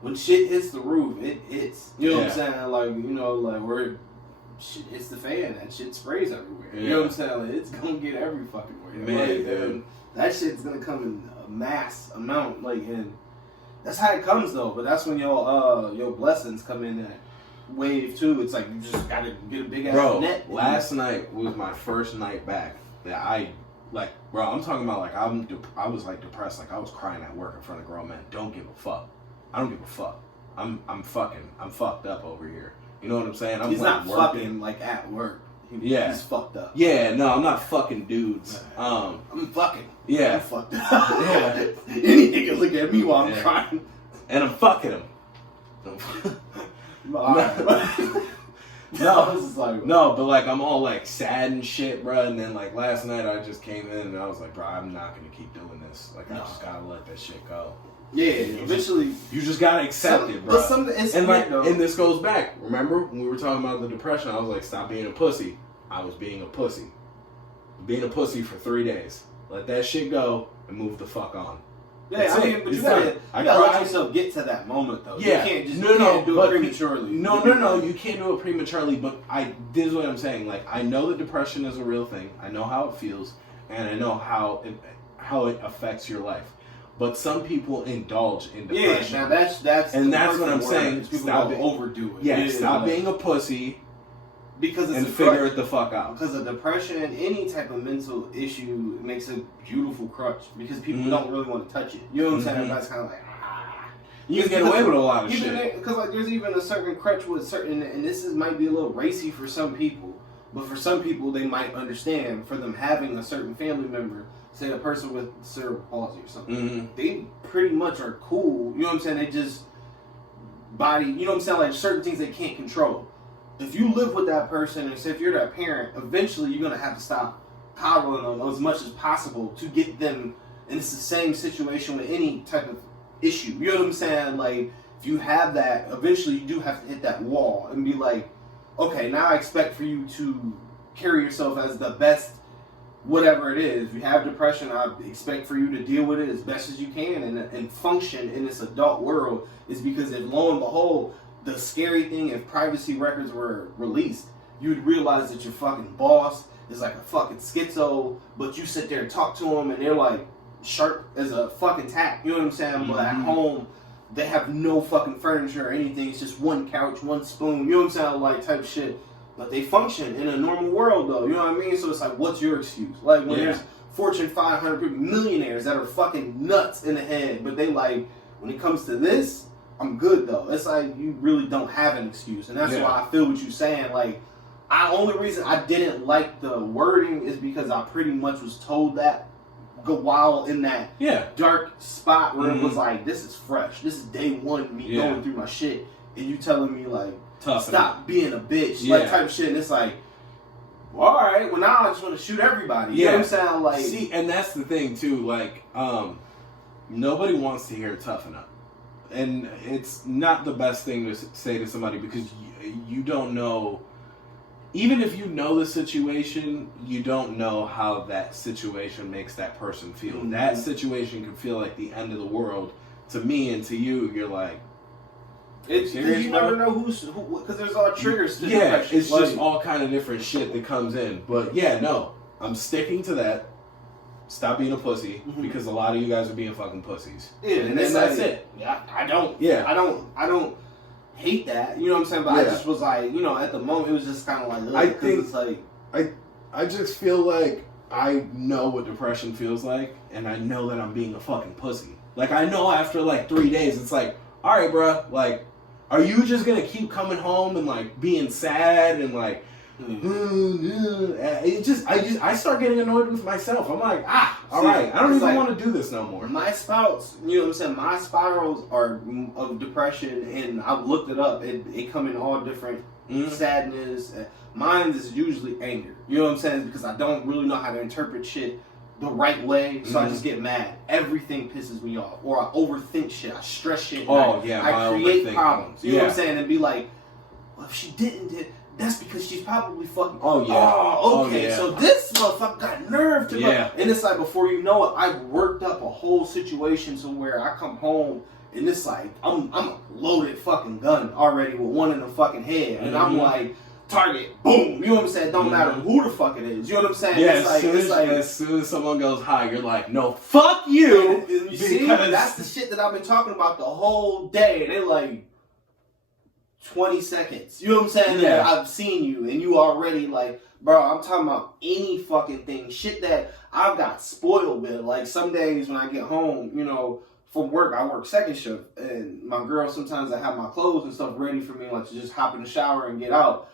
when shit hits the roof, it hits. You know what I'm saying? Like, you know, like, where shit hits the fan, and shit sprays everywhere. You know what I'm saying? Like, it's gonna get every fucking way. Man, like, dude. That shit's gonna come in a mass amount, like, and that's how it comes, though. But that's when your blessings come in at. wave too. It's like you just gotta get a big ass net. Last night was my first night back that I like. Bro, I'm talking about like I was like depressed. Like I was crying at work in front of grown men. Don't give a fuck. I don't give a fuck. I'm fucked up over here. You know what I'm saying? He's not working. Fucking like at work. He's fucked up. Yeah, no, I'm not fucking dudes. I'm fucking. Yeah. I'm fucked up. Yeah. Any nigga look at me while I'm crying. And I'm fucking him. No, but like I'm all like sad and shit, bro. And then like last night I just came in and I was like, bro, I'm not gonna keep doing this. Like I just gotta let that shit go. Yeah, eventually you just gotta accept it, bro. And this goes back. Remember when we were talking about the depression? I was like, stop being a pussy. I was being a pussy. Being a pussy for 3 days. Let that shit go and move the fuck on. Yeah, I mean, but you gotta let yourself get to that moment, though. Yeah. You can't just do it prematurely. No, you can't do it prematurely, but this is what I'm saying. Like, I know that depression is a real thing. I know how it feels, and I know how it affects your life. But some people indulge in depression. Yeah, now that's what I'm saying. Stop overdo it. Yeah, stop being a pussy. Because and figure it the fuck out. Because of depression, any type of mental issue makes a beautiful crutch. Because people don't really want to touch it. You know what I'm saying? Everybody's kind of like, you can get away with a lot of shit. Because like, there's even a certain crutch with certain, and this might be a little racy for some people, but for some people they might understand. For them having a certain family member, say a person with cerebral palsy or something, they pretty much are cool. You know what I'm saying? They just body. You know what I'm saying? Like certain things they can't control. If you live with that person, and say if you're that parent, eventually you're gonna have to stop coddling them as much as possible to get them. And it's the same situation with any type of issue. You know what I'm saying? Like if you have that, eventually you do have to hit that wall and be like, okay, now I expect for you to carry yourself as the best, whatever it is. If you have depression, I expect for you to deal with it as best as you can and function in this adult world. Is because if lo and behold, the scary thing, if privacy records were released, you'd realize that your fucking boss is like a fucking schizo, but you sit there and talk to them and they're like sharp as a fucking tack. You know what I'm saying? But at home, they have no fucking furniture or anything. It's just one couch, one spoon. You know what I'm saying? Like type shit. But they function in a normal world though. You know what I mean? So it's like, what's your excuse? Like when there's Fortune 500 people, millionaires that are fucking nuts in the head, but they like, when it comes to this, I'm good though. It's like you really don't have an excuse, and that's why I feel what you're saying. Like, only reason I didn't like the wording is because I pretty much was told that while in that dark spot where it was like, this is fresh. This is day one me going through my shit, and you telling me like, stop being a bitch, like type of shit. And it's like, well, all right, well now I just want to shoot everybody. You know what I'm saying? Like, see, and that's the thing too. Like, nobody wants to hear toughen up. And it's not the best thing to say to somebody because you don't know, even if you know the situation, you don't know how that situation makes that person feel. Mm-hmm. That situation can feel like the end of the world to me, and to you, you're like, you never know who, because there's all triggers to depression. It's just all kind of different shit that comes in. But I'm sticking to that. Stop being a pussy, because a lot of you guys are being fucking pussies. Yeah, and that's it. I don't hate that. You know what I'm saying? But I just was like, at the moment it was just kind of like, I think it's like, I just feel like I know what depression feels like, and I know that I'm being a fucking pussy. Like I know after like 3 days, it's like, all right, bruh, like, are you just gonna keep coming home and like being sad and like? I start getting annoyed with myself. I'm like, all right, I don't even want to do this no more. My spouts, you know what I'm saying? My spirals are of depression, and I've looked it up. It come in all different sadness. Mine is usually anger. You know what I'm saying? Because I don't really know how to interpret shit the right way, so I just get mad. Everything pisses me off, or I overthink shit. I stress shit. I create problems. You know what I'm saying? And be like, well, if she didn't. That's because she's probably fucking. So this motherfucker got nerve to go. And it's like, before you know it, I've worked up a whole situation to where I come home and it's like, I'm a loaded fucking gun already with one in the fucking head. And I'm like, target, boom. You know what I'm saying? Don't matter who the fuck it is. You know what I'm saying? Yeah, as soon as someone goes high, you're like, no, fuck you. You see, that's the shit that I've been talking about the whole day. They like, 20 seconds. You know what I'm saying? Yeah. I've seen you, and you already like, bro, I'm talking about any fucking thing. Shit that I've got spoiled with. Like, some days when I get home, you know, from work, I work second shift, and my girl, sometimes I have my clothes and stuff ready for me, like, to just hop in the shower and get out.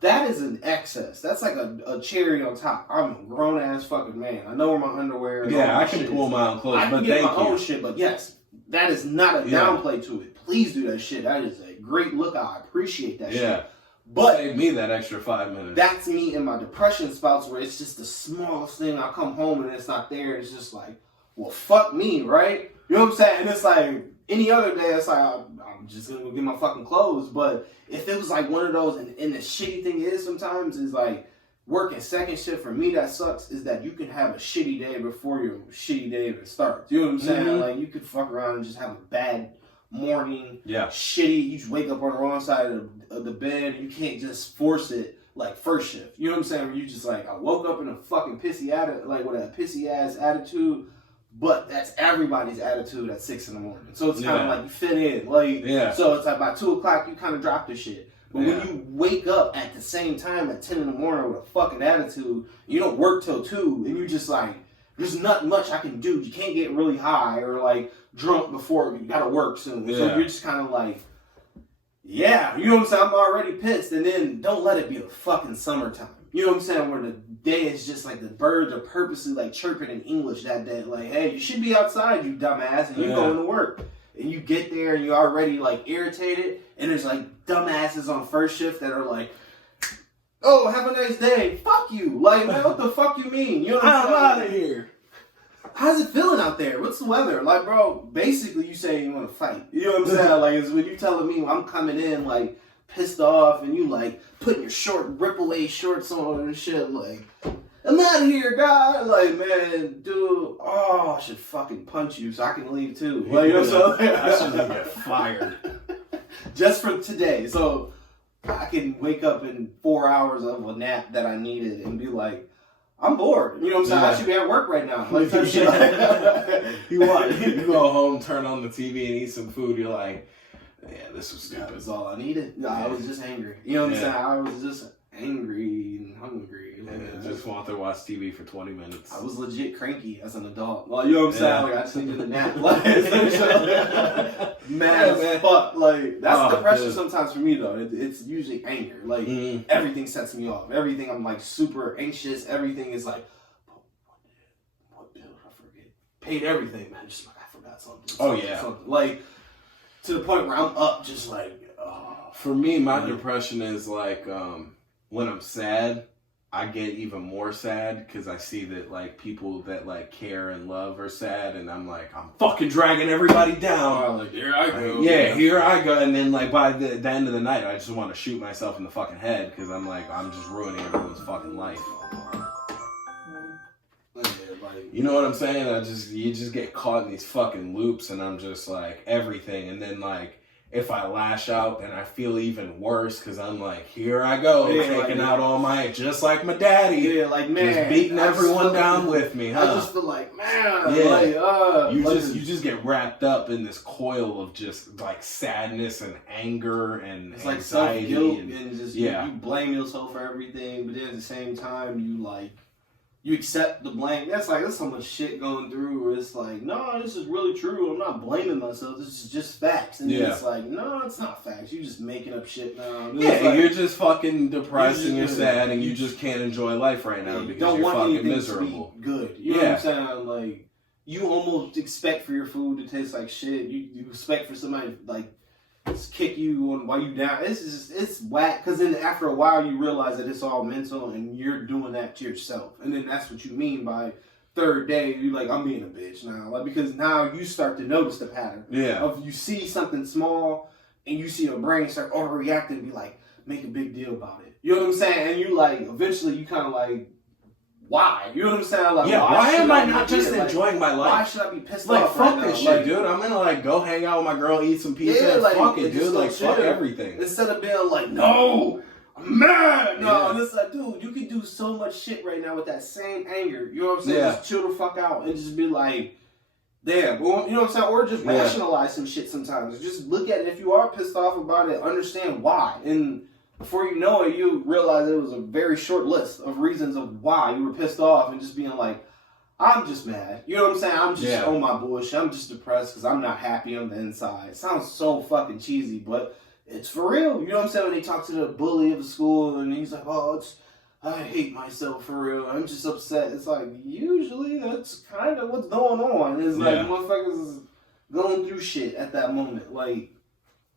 That is an excess. That's like a cherry on top. I'm a grown ass fucking man. I know where my underwear is. Yeah, I can pull my own clothes, but get thank my you. own shit, but yes, that is not a downplay to it. Please do that shit. That is a great look. I appreciate that shit. But save me that extra 5 minutes. That's me in my depression spouts where it's just the smallest thing. I come home and it's not there. It's just like, well, fuck me, right? You know what I'm saying? And it's like, any other day, it's like, I'm just going to go get my fucking clothes. But if it was like one of those, and the shitty thing is sometimes is like, working second shift, for me, that sucks, is that you can have a shitty day before your shitty day even starts. You know what I'm saying? Mm-hmm. Like, you could fuck around and just have a bad morning. Yeah. Shitty. You just wake up on the wrong side of the bed. You can't just force it like first shift. You know what I'm saying? Where you just like, I woke up in a fucking pissy attitude, like with a pissy ass attitude. But that's everybody's attitude at 6 a.m. So it's kind of like you fit in. Like, so it's like by 2 o'clock, you kind of drop the shit. But when you wake up at the same time at 10 a.m. with a fucking attitude, you don't work till 2, and you just like, there's not much I can do. You can't get really high or like drunk before you gotta work soon. So you're just kind of like, you know what I'm saying? I'm already pissed. And then don't let it be the fucking summertime. You know what I'm saying? Where the day is just like the birds are purposely like chirping in English that day. Like, hey, you should be outside, you dumbass, and you going to work. And you get there and you're already like irritated. And there's like dumbasses on first shift that are like, oh, have a nice day. Fuck you. Like, man, what the fuck you mean? You know what I'm saying? I'm out of here. How's it feeling out there? What's the weather? Like, bro, basically you say you want to fight. You know what I'm saying? Like, it's when you telling me I'm coming in, like, pissed off, and you, like, putting your short Ripple A shorts on and shit, like, I'm out of here, guy. Like, man, dude, I should fucking punch you so I can leave, too. Like, you know what I'm saying? I should get fired. Just from today. So, I can wake up in 4 hours of a nap that I needed and be like, I'm bored. You know what I'm saying? I should be at work right now. Like, you go home, turn on the TV, and eat some food. You're like, yeah, this was stupid. That was all I needed. No, I was just angry. You know what I'm saying? I was just angry and hungry. Like, just want to watch TV for 20 minutes. I was legit cranky as an adult. Like, you know what I'm saying? Like, I just needed a nap. Like, mad as fuck. Like, that's depression sometimes for me, though. It's usually anger. Like, everything sets me off. Everything, I'm, like, super anxious. Everything is like, what bill did I forget? Paid everything, man. Just like, I forgot something. Something. Like, to the point where I'm up just like, For me, my depression is like, when I'm sad, I get even more sad because I see that like people that like care and love are sad, and I'm like, I'm fucking dragging everybody down. Like, here I go. Here I go. And then like by the end of the night, I just want to shoot myself in the fucking head because I'm like, I'm just ruining everyone's fucking life. You know what I'm saying? You just get caught in these fucking loops, and I'm just like everything. And then like if I lash out, and I feel even worse because I'm like, here I go, taking out all my, just like my daddy. Yeah, like, man, just beating everyone down with me, huh? I just feel like, man, you just get wrapped up in this coil of just like sadness and anger and it's anxiety, like self-guilt and just you blame yourself for everything, but then at the same time you accept the blame. That's so much shit going through where it's like, no, this is really true. I'm not blaming myself. This is just facts. And then it's like, no, it's not facts. You're just making up shit now. You're just fucking depressed and you're sad and you just can't enjoy life right now because you're fucking miserable. To be good. You know what I'm saying? Like, you almost expect for your food to taste like shit. You expect for somebody to, like, kick you on while you down. It's whack, because then after a while you realize that it's all mental and you're doing that to yourself, and then that's what you mean by third day you're like, I'm being a bitch now, like, because now you start to notice the pattern of you see something small and you see your brain start overreacting and be like, make a big deal about it. You know what I'm saying? And you like eventually you kind of like, why? You know what I'm saying? Like, why am I not just enjoying my life? Why should I be pissed like, off? Fuck this shit, dude. I'm gonna like go hang out with my girl, eat some pizza, and fuck it, dude. Like, fuck everything. Instead of being like, no, I'm mad. No, and it's like, dude, you can do so much shit right now with that same anger. You know what I'm saying? Just chill the fuck out and just be like, Damn, well, you know what I'm saying? Or just rationalize some shit sometimes. Just look at it. If you are pissed off about it, understand why. And before you know it, you realize it was a very short list of reasons of why you were pissed off and just being like, I'm just mad. You know what I'm saying? I'm just on my bullshit. I'm just depressed because I'm not happy on the inside. It sounds so fucking cheesy, but it's for real. You know what I'm saying? When they talk to the bully of the school and he's like, oh, I hate myself for real. I'm just upset. It's like, usually that's kind of what's going on. It's like motherfuckers is going through shit at that moment. Like,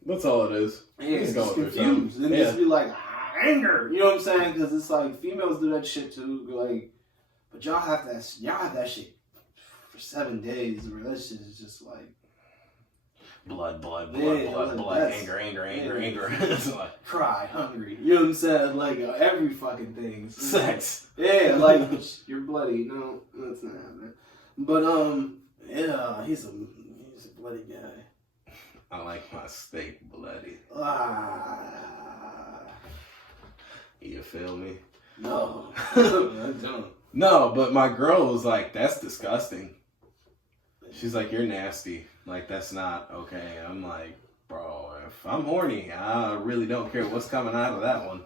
that's all it is. Yeah, it's just confused. And just be like, anger. You know what I'm saying? Because it's like, females do that shit too. Like, but y'all have that shit for 7 days. Where that shit is just like, blood, anger. It's like cry, hungry. You know what I'm saying? Like every fucking thing. Sex. Yeah, like you're bloody. No, that's not happening. But yeah, he's a bloody guy. I like my steak bloody. You feel me? No, I don't. No, but my girl was like, that's disgusting. She's like, you're nasty. Like, that's not okay. I'm like, bro, if I'm horny, I really don't care what's coming out of that one.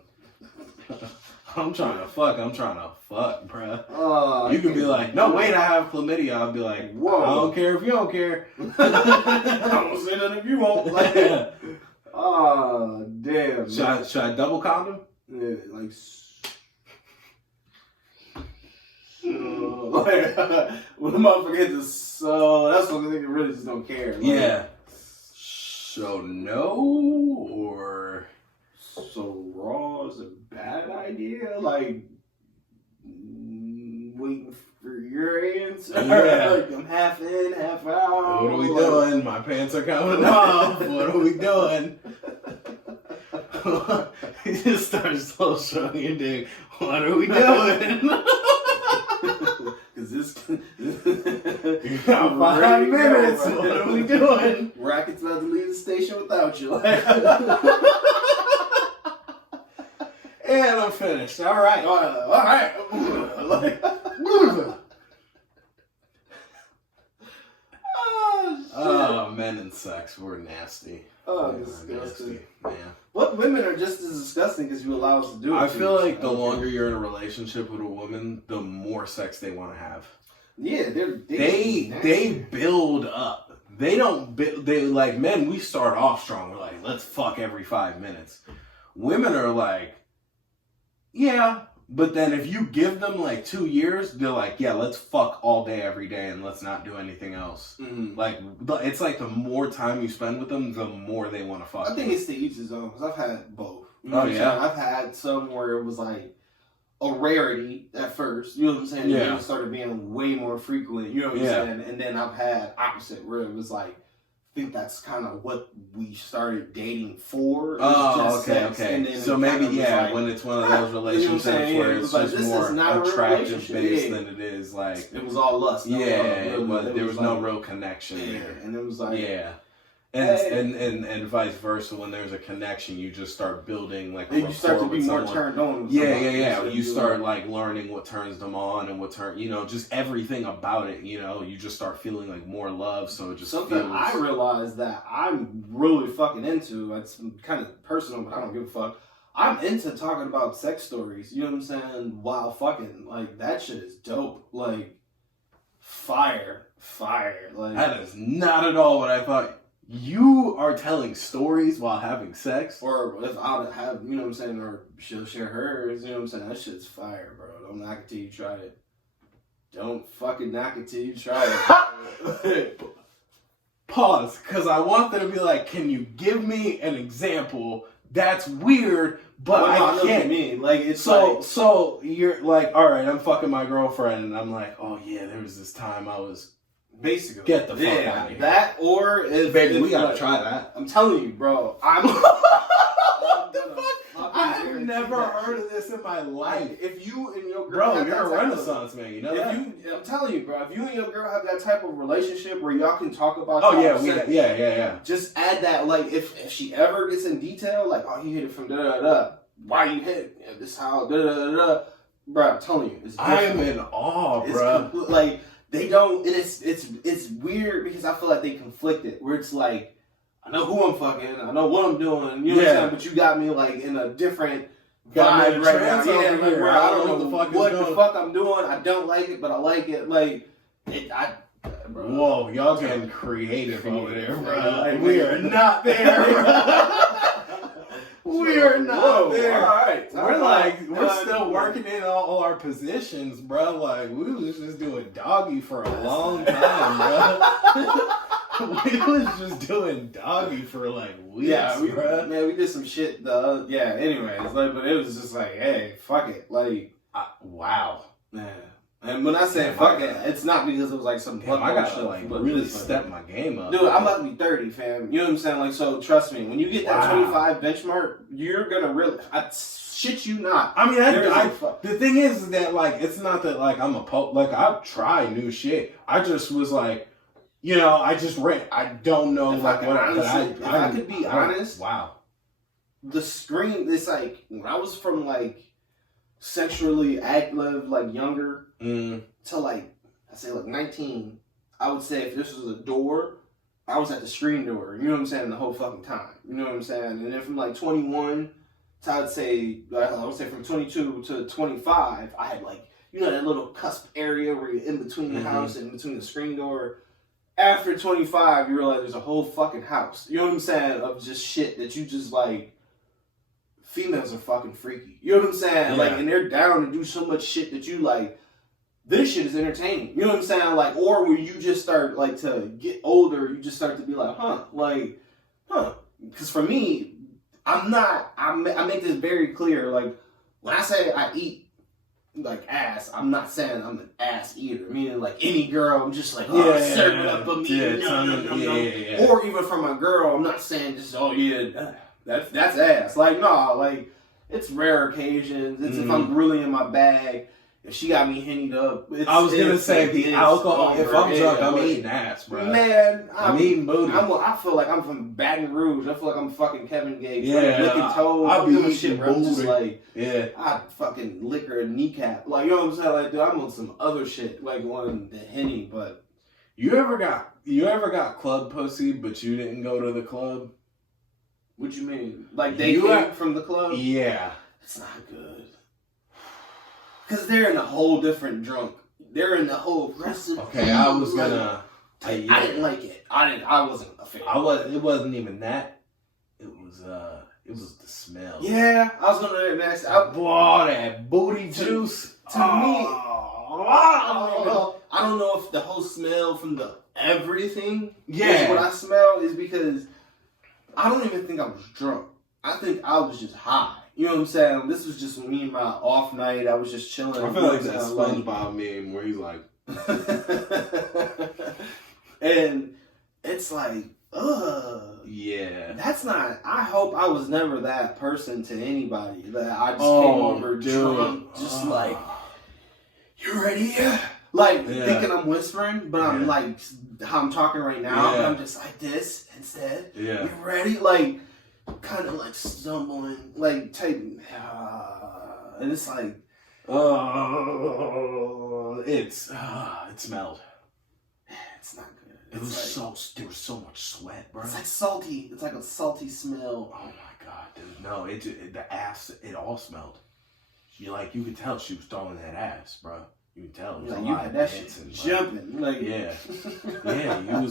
I'm trying to fuck, bruh. You can be like, no, wait, I have chlamydia. I'll be like, whoa. I don't care if you don't care. I won't say nothing if you won't. Like, oh, damn. Should I double condom? Yeah, like, like when the motherfucker hits the so that's what the nigga really just don't care. Like, yeah. So no or so raw is a bad idea. Like waiting for your answer. Yeah. Like I'm half in, half out. What are we doing? My pants are coming off. What are we doing? He just starts slow showing your dick. What are we doing? Cause this you got 5 minutes. What are we doing? Racket's about to leave the station without you. And I'm finished. All right. Like, oh, men and sex, we're nasty. Oh, disgusting. Man. What women are just as disgusting as you allow us to do it. I feel like the longer you're in a relationship with a woman, the more sex they want to have. Yeah, they build up. They don't. They like men. We start off strong. We're like, let's fuck every 5 minutes. Women are like, yeah. But then if you give them like 2 years, they're like, yeah, let's fuck all day, every day, and let's not do anything else. Mm-hmm. Like, it's like the more time you spend with them, the more they want to fuck. I think it's to each his own, because I've had both. You know what I'm saying? I've had some where it was like a rarity at first. You know what I'm saying? Yeah. And then it started being way more frequent. You know what I'm saying? And then I've had opposite where it was like, I think that's kind of what we started dating for. Oh, okay. And then so maybe, like, when it's one of those relationships where it's just more attractive based than it is like... It was all lust. But there was no real connection there. And it was like... Yeah. And vice versa, when there's a connection, you just start building like a rapport. You start to be more turned on. Yeah. You start like learning what turns them on and just everything about it. You just start feeling like more love. So it just something I realized that I'm really fucking into. It's kind of personal, but I don't give a fuck. I'm into talking about sex stories. You know what I'm saying? While fucking, like, that shit is dope. Like, fire. Like, that is not at all what I thought. You are telling stories while having sex? Or if I'll have, you know what I'm saying, or she'll share hers, you know what I'm saying? That shit's fire, bro. Don't knock it till you try it. Don't fucking knock it till you try it. Pause, because I want them to be like, can you give me an example? That's weird, but I can't. Know what you mean. Like, it's so you're like, all right, I'm fucking my girlfriend, and I'm like, oh yeah, there was this time I was... Basically, get the fuck out of here. That or if baby, we gotta try that. I'm telling you, bro. What the fuck? I have never heard of this in my life. If you and your girl, bro, you're a Renaissance man. You know that? I'm telling you, bro. If you and your girl have that type of relationship where y'all can talk about, yeah. Just add that, like, if she ever gets in detail, like, oh, he hit it from da da da. Why you hit it? This how da da da da. Bro, I'm telling you, it's I am in awe, bro. Like. they don't, and it's weird because I feel like they conflicted. Where it's like, I know who I'm fucking, I know what I'm doing, you know what I'm saying? But you got me like in a different vibe right now. Yeah, like where I don't know what the fuck I'm doing. I don't like it, but I like it. Like, bro. Whoa, y'all getting creative over there, bro. Like, we are not there, bro. We are not there. All right. We're still working in all our positions, bro. Like, we was just doing doggy for a long time, bro. We was just doing doggy for like weeks, bro. Man, we did some shit, though. Yeah, anyways. Like, but it was just like, hey, fuck it. Like, wow. Man. And when I say fuck it, it's not because it was like some I gotta like really step my game up. Dude, I'm about to be 30, fam. You know what I'm saying? Like, so trust me, when you get that 25 benchmark, you're gonna really, I shit you not. I mean, the thing is that like, it's not that like I'm a like I try new shit. I just was like, you know, I just read. I don't know if like what honestly, I could be honest. Wow. The screen, it's like when I was from like sexually active, like younger. To like, I say like 19, I would say if this was a door, I was at the screen door, you know what I'm saying, the whole fucking time. You know what I'm saying? And then from like 21 to I would say from 22 to 25, I had like, you know, that little cusp area where you're in between the house and in between the screen door. After 25, you realize there's a whole fucking house. You know what I'm saying? Of just shit that you just like, females are fucking freaky. You know what I'm saying? Yeah. Like, and they're down to do so much shit that you like, this shit is entertaining. You know what I'm saying? Like, or when you just start, like, to get older, you just start to be like, Because for me, I make this very clear. Like, when I say I eat, like, ass, I'm not saying I'm an ass eater. Meaning, like, any girl, I'm just like, serve it up for me. No. Or even for my girl, I'm not saying just, that's ass. Like, no, like, it's rare occasions. It's if I'm really in my bag. If she got me hennied up, I was gonna say the alcohol. If I'm drunk, I'm eating ass, bro. Man, I'm eating booty. I feel like I'm from Baton Rouge. I feel like I'm fucking Kevin Gates. Licking toes. I'll be eating shit. I'm just like, I fucking lick her a kneecap. Like, you know what I'm saying? Like, dude, I'm on some other shit, like on the henny. But you ever got club pussy, but you didn't go to the club? What you mean? Like they came from the club? Yeah, it's not good. Because they're in a whole different drunk. They're in the whole aggressive. Okay, I was gonna. I didn't like it. I wasn't a fan. It wasn't even that. It was the smell. Yeah, I was gonna next. Boy, that booty juice. To me, I don't know if the whole smell from the everything. Yeah. What I smell is because I don't even think I was drunk. I think I was just high. You know what I'm saying? This was just me and my off night. I was just chilling. I feel like that SpongeBob meme where he's like, and it's like, ugh. Yeah. That's not. I hope I was never that person to anybody that I just came over drunk, just like, you ready? Like thinking I'm whispering, but I'm like how I'm talking right now. But I'm just like this instead. Yeah. You ready? Like. Kind of like stumbling, like typing, and it's like, it smelled. It's not good. It was like, there was so much sweat, bro. It's like salty. It's like a salty smell. Oh my god, dude! No, the ass, it all smelled. You could tell she was throwing that ass, bro. You can tell. It was you had that shit jumping. Like, yeah, you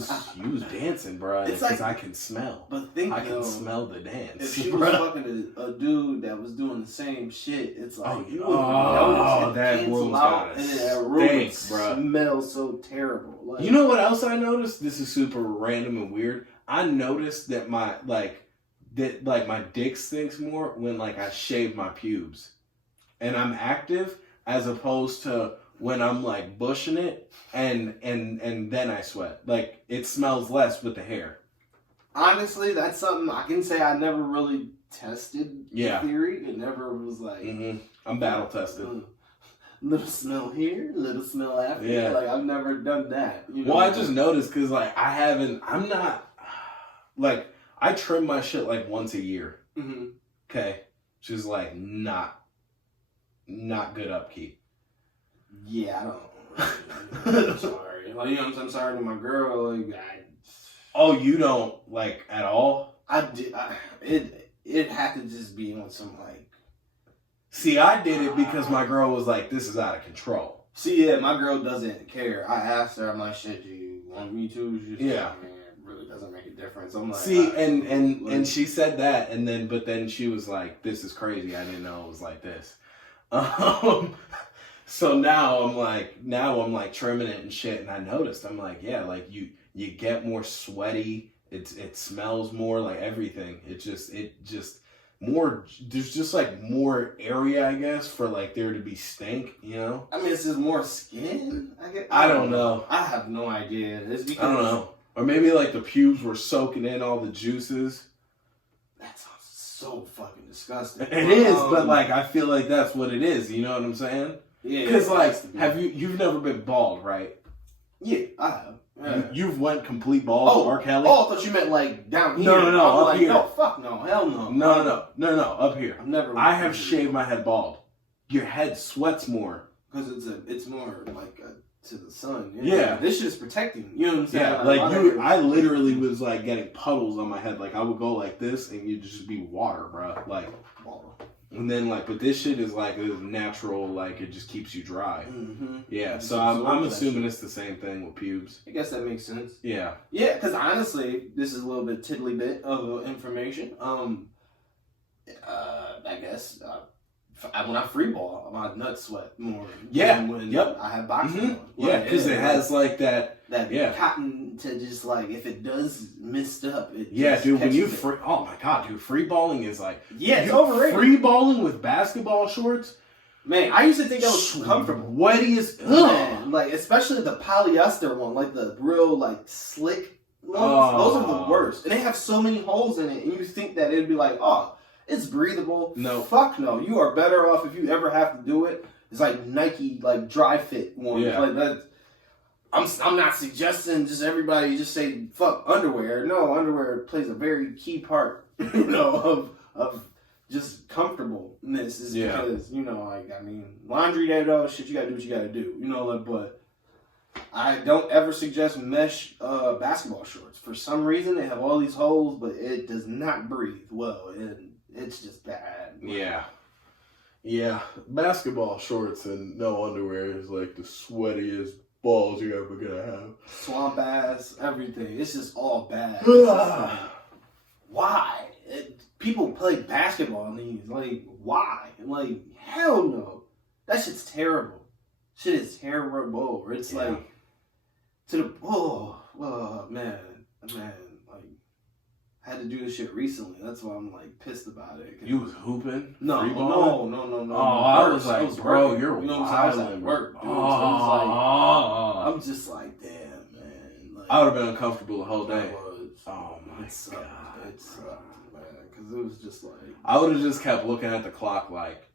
was dancing, bro. It's like I can smell. But I can smell the dance. If she was fucking a dude that was doing the same shit, it's like that room's gotta stink, bro. Smells so terrible. Like, you know what else I noticed? This is super random and weird. I noticed that my dick stinks more when like I shave my pubes, and I'm active as opposed to when I'm like bushing it and then I sweat. Like it smells less with the hair. Honestly, that's something I can say I never really tested the theory. It never was like I'm battle tested. Little smell here, little smell after. Yeah. Like I've never done that. You know? Well, I just noticed because like I'm not like I trim my shit like once a year. Mm-hmm. Okay. Which is like not good upkeep. Yeah, I don't. I'm sorry. Like, you know what I'm saying? I'm sorry to my girl. Like, Oh, you don't like at all? It had to just be on some like. See, I did it because my girl was like, "This is out of control." See, yeah, my girl doesn't care. I asked her, I'm like, "Shit, do you want me to?" She's Yeah. like, man, it really doesn't make a difference. I'm like, see, and she said that, and but then she was like, "This is crazy. I didn't know it was like this." So now I'm like trimming it and shit, and I noticed I'm like, yeah, like you get more sweaty. It smells more, like everything. It just more. There's just like more area, I guess, for like there to be stink. You know. I mean, it's just more skin. I don't know. I have no idea. It's because I don't know. Or maybe like the pubes were soaking in all the juices. That sounds so fucking disgusting. It is, but like I feel like that's what it is. You know what I'm saying? Yeah. Because like, you've never been bald, right? Yeah, I have. Yeah. You've went complete bald, R. Kelly? Oh, I thought you meant like down here. No, up here. No, fuck no, hell no. No, up here. I've never. I have shaved my head bald. Your head sweats more. Because it's more like to the sun. Yeah. This shit's protecting. You know what I'm saying? Yeah, I literally was like getting puddles on my head. Like I would go like this and you'd just be water, bro. Like, and then like, but this shit is like it's natural. Like it just keeps you dry. Mm-hmm. Yeah. So I'm assuming it's the same thing with pubes. I guess that makes sense. Yeah. Yeah, because honestly, this is a little bit tiddly bit of information. I guess when I free ball, my nuts sweat more. Yeah. Than when Yep. I have boxing on. Yeah, because it has like that. Cotton to just like if it does mist up. It Dude. When you free, oh my god, dude, free balling is like it's overrated. Free balling with basketball shorts, man. I used to think that was comfortable. Sweaty as man, like especially the polyester one, like the real like slick ones. Those are the worst, and they have so many holes in it, and you think that it'd be like, oh, it's breathable. No, fuck no. You are better off if you ever have to do it. It's like Nike, like dry fit one. Yeah. Like that. I'm not suggesting just everybody just say fuck underwear. No, underwear plays a very key part, of just comfortableness. Is because like I mean, laundry day though, shit, you gotta do what you gotta do. But I don't ever suggest mesh basketball shorts. For some reason, they have all these holes, but it does not breathe well, and it's just bad. Yeah. Basketball shorts and no underwear is like the sweatiest balls you're ever gonna have. Swamp ass, everything. It's just all bad. Why? People play basketball in these. Like, why? Like, hell no. That shit's terrible. Shit is terrible. It's like, to the, man, like, I had to do this shit recently. That's why I'm, like, pissed about it. You was hooping? No. Oh, I was like, bro, you're you know what I'm saying? I was at work, dude. So I'm just like, damn, man. Like, I would have been uncomfortable the whole day. Oh, my God. It sucked, man. Because it was just like... I would have just kept looking at the clock like,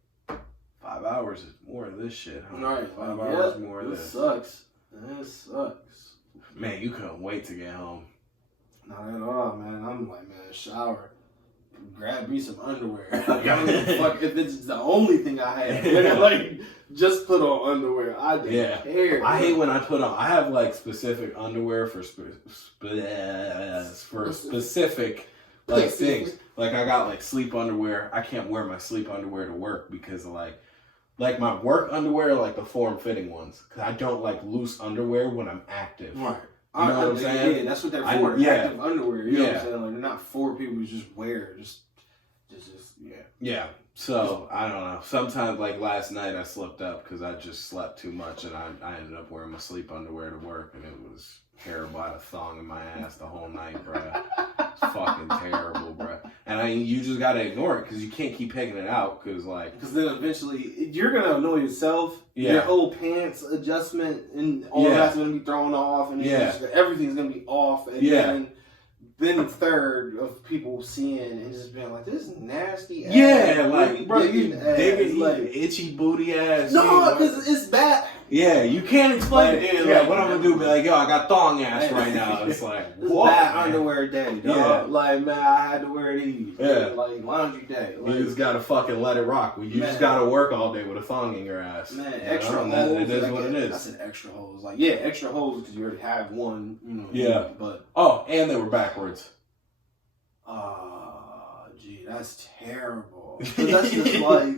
5 hours is more of this shit, huh? Right. 5 hours more of this. It sucks. Man, you couldn't wait to get home. Not at all, man. I'm like, man, shower. Grab me some underwear. Like, I don't give a fuck if it's the only thing I have. Like, just put on underwear. I don't care. I hate when I put on. I have like specific underwear for specific like things. Like I got like sleep underwear. I can't wear my sleep underwear to work because of like my work underwear, like the form-fitting ones. Because I don't like loose underwear when I'm active. Right. You know what I'm saying? Yeah, that's what they're for. Active underwear. You know what I'm saying? Like they're not for people who just wear. Just. Yeah. So I don't know. Sometimes, like last night, I slipped up because I just slept too much, and I ended up wearing my sleep underwear to work, and it was terrible. I had a thong in my ass the whole night, bruh. It's fucking terrible, bruh. And you just gotta ignore it because you can't keep picking it out because then eventually you're gonna annoy yourself. Yeah. Your whole pants adjustment and all that's gonna be thrown off, and everything's gonna be off, and then third of people seeing and just being like, this is nasty ass. Yeah, like, bro, you digging like itchy booty ass. No, because it's bad. Yeah, you can't explain Like, it. yeah, Yeah, like, what I'm gonna do? Be like, yo, I got thong ass right now. It's like, this whoa, bad man. underwear day, dog. Yeah. Like, man, I had to wear these. Yeah. Like, laundry day. Like, You just gotta fucking let it rock. You just gotta work all day with a thong in your ass. Man, you extra know? holes. It is what it is. I said extra holes. Like, yeah, extra holes because you already have one, you know. Yeah. But. Oh, and they were backwards. Gee, that's terrible. That's just like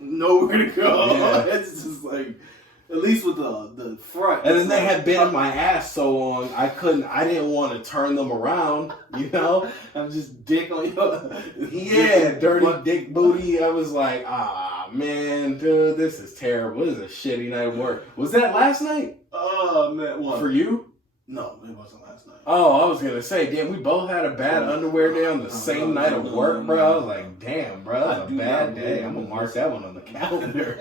nowhere to go. Yeah. It's just like, at least with the front. And then they had been in my ass so long, I didn't want to turn them around, you know? I'm just dick on your. Yeah, dirty dick booty. I was like, man, dude, this is terrible. This is a shitty night of work. Was that last night? Oh, man. What? For you? No, it wasn't last night. Oh, I was going to say, damn, we both had a bad underwear day on the same night of work, bro. I was like, damn, bro, that was a bad day. I'm going to mark that one on the calendar.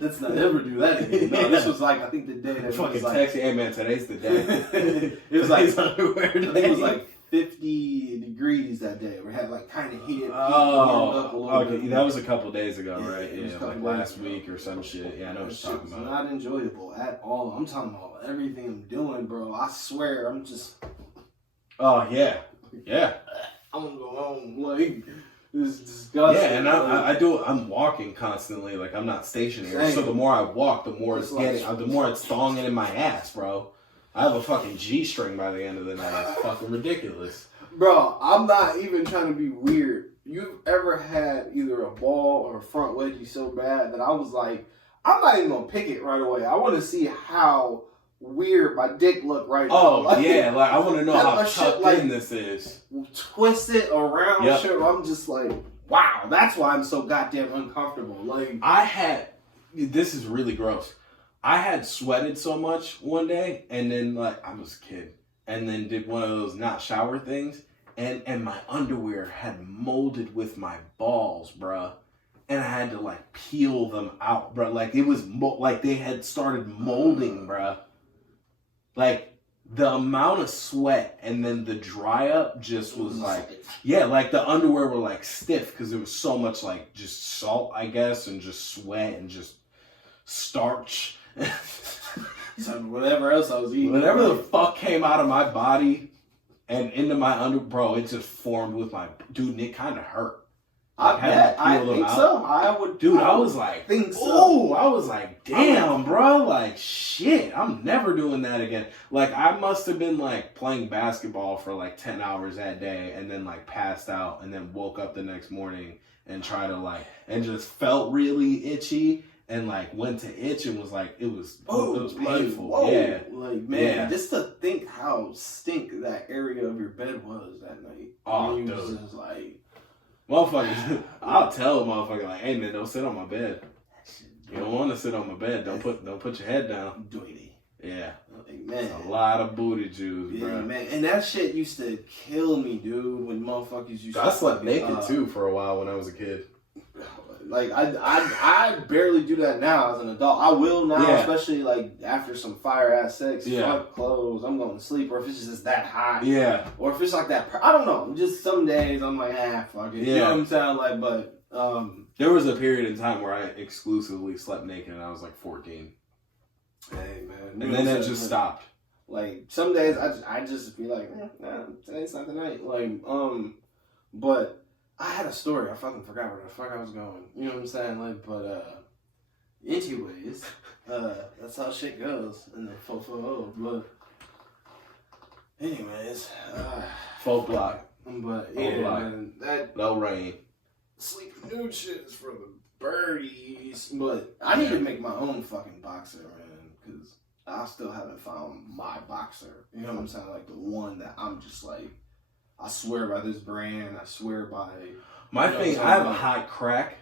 Let's not ever do that again. No, this was like, I think the day that fucking was like, text you, hey, man, today's the day. it was like, underwear day. I think it was like 50 degrees that day. We had like kind of heated up a little okay. bit. That was a couple days ago, Yeah, right? it was a Yeah, couple like days last ago. week or some shit. Yeah, I know what That you're shit talking was about. not enjoyable at all. I'm talking about everything I'm doing, bro. I swear, I'm just. Oh, yeah. Yeah. I'm gonna go home. Like, it's disgusting. Yeah, and I'm walking constantly. Like, I'm not stationary. Same. So the more I walk, the more It's the more it's thonging in my ass, bro. I have a fucking G-string by the end of the night. It's fucking ridiculous. Bro, I'm not even trying to be weird. You've ever had either a ball or a front wedgie so bad that I was like, I'm not even gonna pick it right away. I want to see how weird my dick look right now. Oh, Like, yeah. Like, I want to know how that shit, tucked like, in this is. twist it around. Yep. Shit. I'm just like, wow. That's why I'm so goddamn uncomfortable. Like, This is really gross. I had sweated so much one day, and then, like, I was a kid, and then did one of those not shower things, and my underwear had molded with my balls, bruh. And I had to, like, peel them out, bruh. Like, it was, like, they had started molding, bruh. Like, the amount of sweat and then the dry up just was, like, yeah, like, the underwear were, like, stiff because there was so much, like, just salt, I guess, and just sweat and just starch. whatever else I was eating. Whatever the fuck came out of my body and into my bro, it just formed with my dude, and it kind of hurt. I think so. I would, dude. I I was like, think so. Oh, I was like, damn, bro, like shit. I'm never doing that again. Like, I must have been like playing basketball for like 10 hours that day, and then like passed out, and then woke up the next morning and tried to like, and just felt really itchy. And like went to itch and was like, it was painful. Like, yeah, like man, just to think how stink that area of your bed was that night. Oh, you dude. was just like, motherfuckers. I'll tell a motherfucker like, hey man, don't sit on my bed. You don't want to sit on my bed. Don't put your head down. Doity. Yeah, like, man, a lot of booty juice, yeah, bro. man, and that shit used to kill me, dude. When motherfuckers used to. I slept naked too for a while when I was a kid. Like I barely do that now as an adult. I will now, especially like after some fire ass sex. Yeah. Fuck clothes. I'm going to sleep, or if it's just that hot. Yeah. Or if it's like that. I don't know. Just some days I'm like, fuck it. Yeah. You know what I'm saying? Like, but there was a period in time where I exclusively slept naked, and I was like 14. Hey man. And then it just stopped. Like some days I just be like, nah, today's not the night. Like but. I had a story. I fucking forgot where the fuck I was going. You know what I'm saying? Like, but anyways, that's how shit goes in the fo. But anyways, Full block. But yeah, man, that low rain. sleeping nude shit is for the birdies. But I need to make my own fucking boxer, man, because I still haven't found my boxer. You know what I'm saying? Like the one that I'm just like, I swear by this brand. I swear by... My thing, I have a high crack.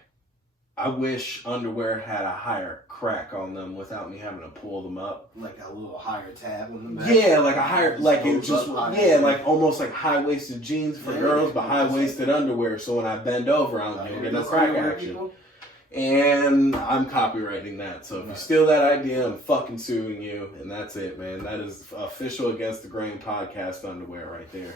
I wish underwear had a higher crack on them without me having to pull them up. Like a little higher tab on the back? Yeah, like a higher... Like it just... Yeah, like almost like high-waisted jeans for girls, but high-waisted underwear. So when I bend over, I don't get no crack action. And I'm copywriting that. So if you steal that idea, I'm fucking suing you. And that's it, man. That is official Against the Grain podcast underwear right there.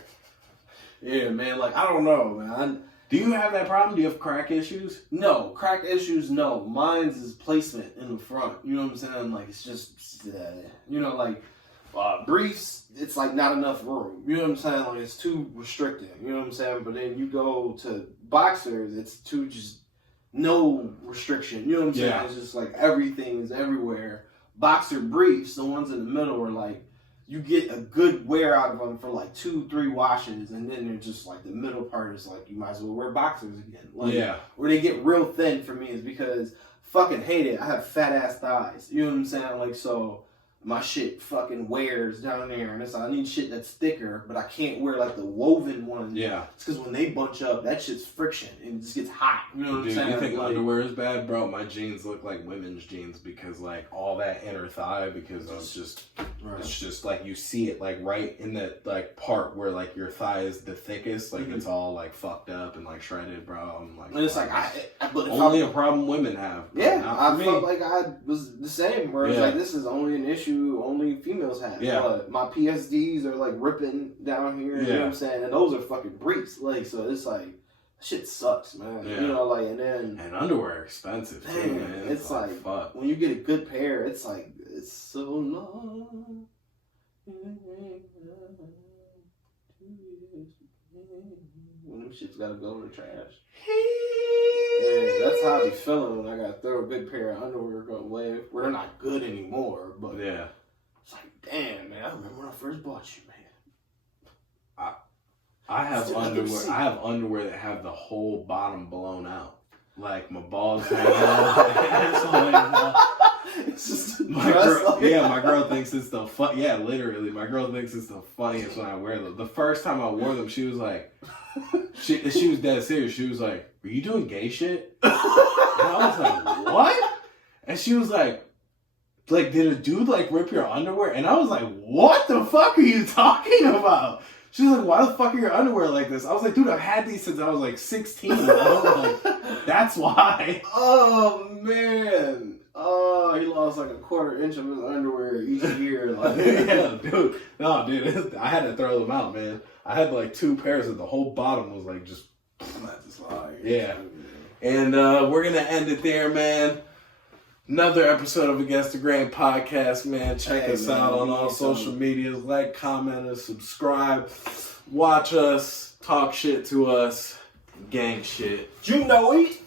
Yeah, man. Like, I don't know, man. Do you have that problem? Do you have crack issues? No, crack issues. No, mine's is placement in the front. You know what I'm saying? Like it's just, you know, like briefs. It's like not enough room. You know what I'm saying? Like it's too restricting. You know what I'm saying? But then you go to boxers, it's too just no restriction. You know what I'm saying? Yeah. It's just like everything is everywhere. Boxer briefs, the ones in the middle are like. You get a good wear out of them for like 2-3 washes, and then they're just like the middle part is like you might as well wear boxers again. Like, yeah. Where they get real thin for me is because fucking hate it. I have fat ass thighs. You know what I'm saying? Like so, my shit fucking wears down there, and it's I need shit that's thicker, but I can't wear like the woven one. Yeah. It's because when they bunch up, that shit's friction and it just gets hot. You know what I'm saying? You think like, underwear is bad, bro? My jeans look like women's jeans because like all that inner thigh because it's just it's just like you see it like right in that like part where like your thigh is the thickest, like it's all like fucked up and like shredded, bro. I'm like, and it's like but only a problem women have. Bro. Yeah, Not for I felt me. like I was the same. Where it's like this is only an issue only females have. Yeah. But my PSDs are like ripping down here. You know what I'm saying? And those are fucking briefs. Like so, it's like shit sucks, man. Yeah. You know, like and underwear are expensive too, man. man. It's like fuck. when you get a good pair, it's like it's so long. When them shits gotta go in the trash. Yeah, that's how I be feeling when I gotta throw a good pair of underwear away. Where they're not good anymore, but yeah. It's like, damn, man, I remember when I first bought you, man. I have underwear. I have underwear that have the whole bottom blown out, like my balls hang out. It's just my girl. Yeah, my girl thinks it's the fun. Yeah, literally, my girl thinks it's the funniest when I wear them. The first time I wore them, she was like, she was dead serious. She was like, "Are you doing gay shit?" And I was like, "What?" And she was like, did a dude like rip your underwear? And I was like, what the fuck are you talking about? She was like, why the fuck are your underwear like this? I was like, dude, I've had these since I was like 16. I was like, that's why. Oh, man. Oh, he lost like a 1/4 inch of his underwear each year. Like, yeah, dude. No, dude, I had to throw them out, man. I had like 2 pairs and the whole bottom was like just. Yeah. And we're going to end it there, man. Another episode of Against the Grain podcast, man. Check us out on all social medias. Like, comment, and subscribe. Watch us. Talk shit to us. Gang shit. You know it.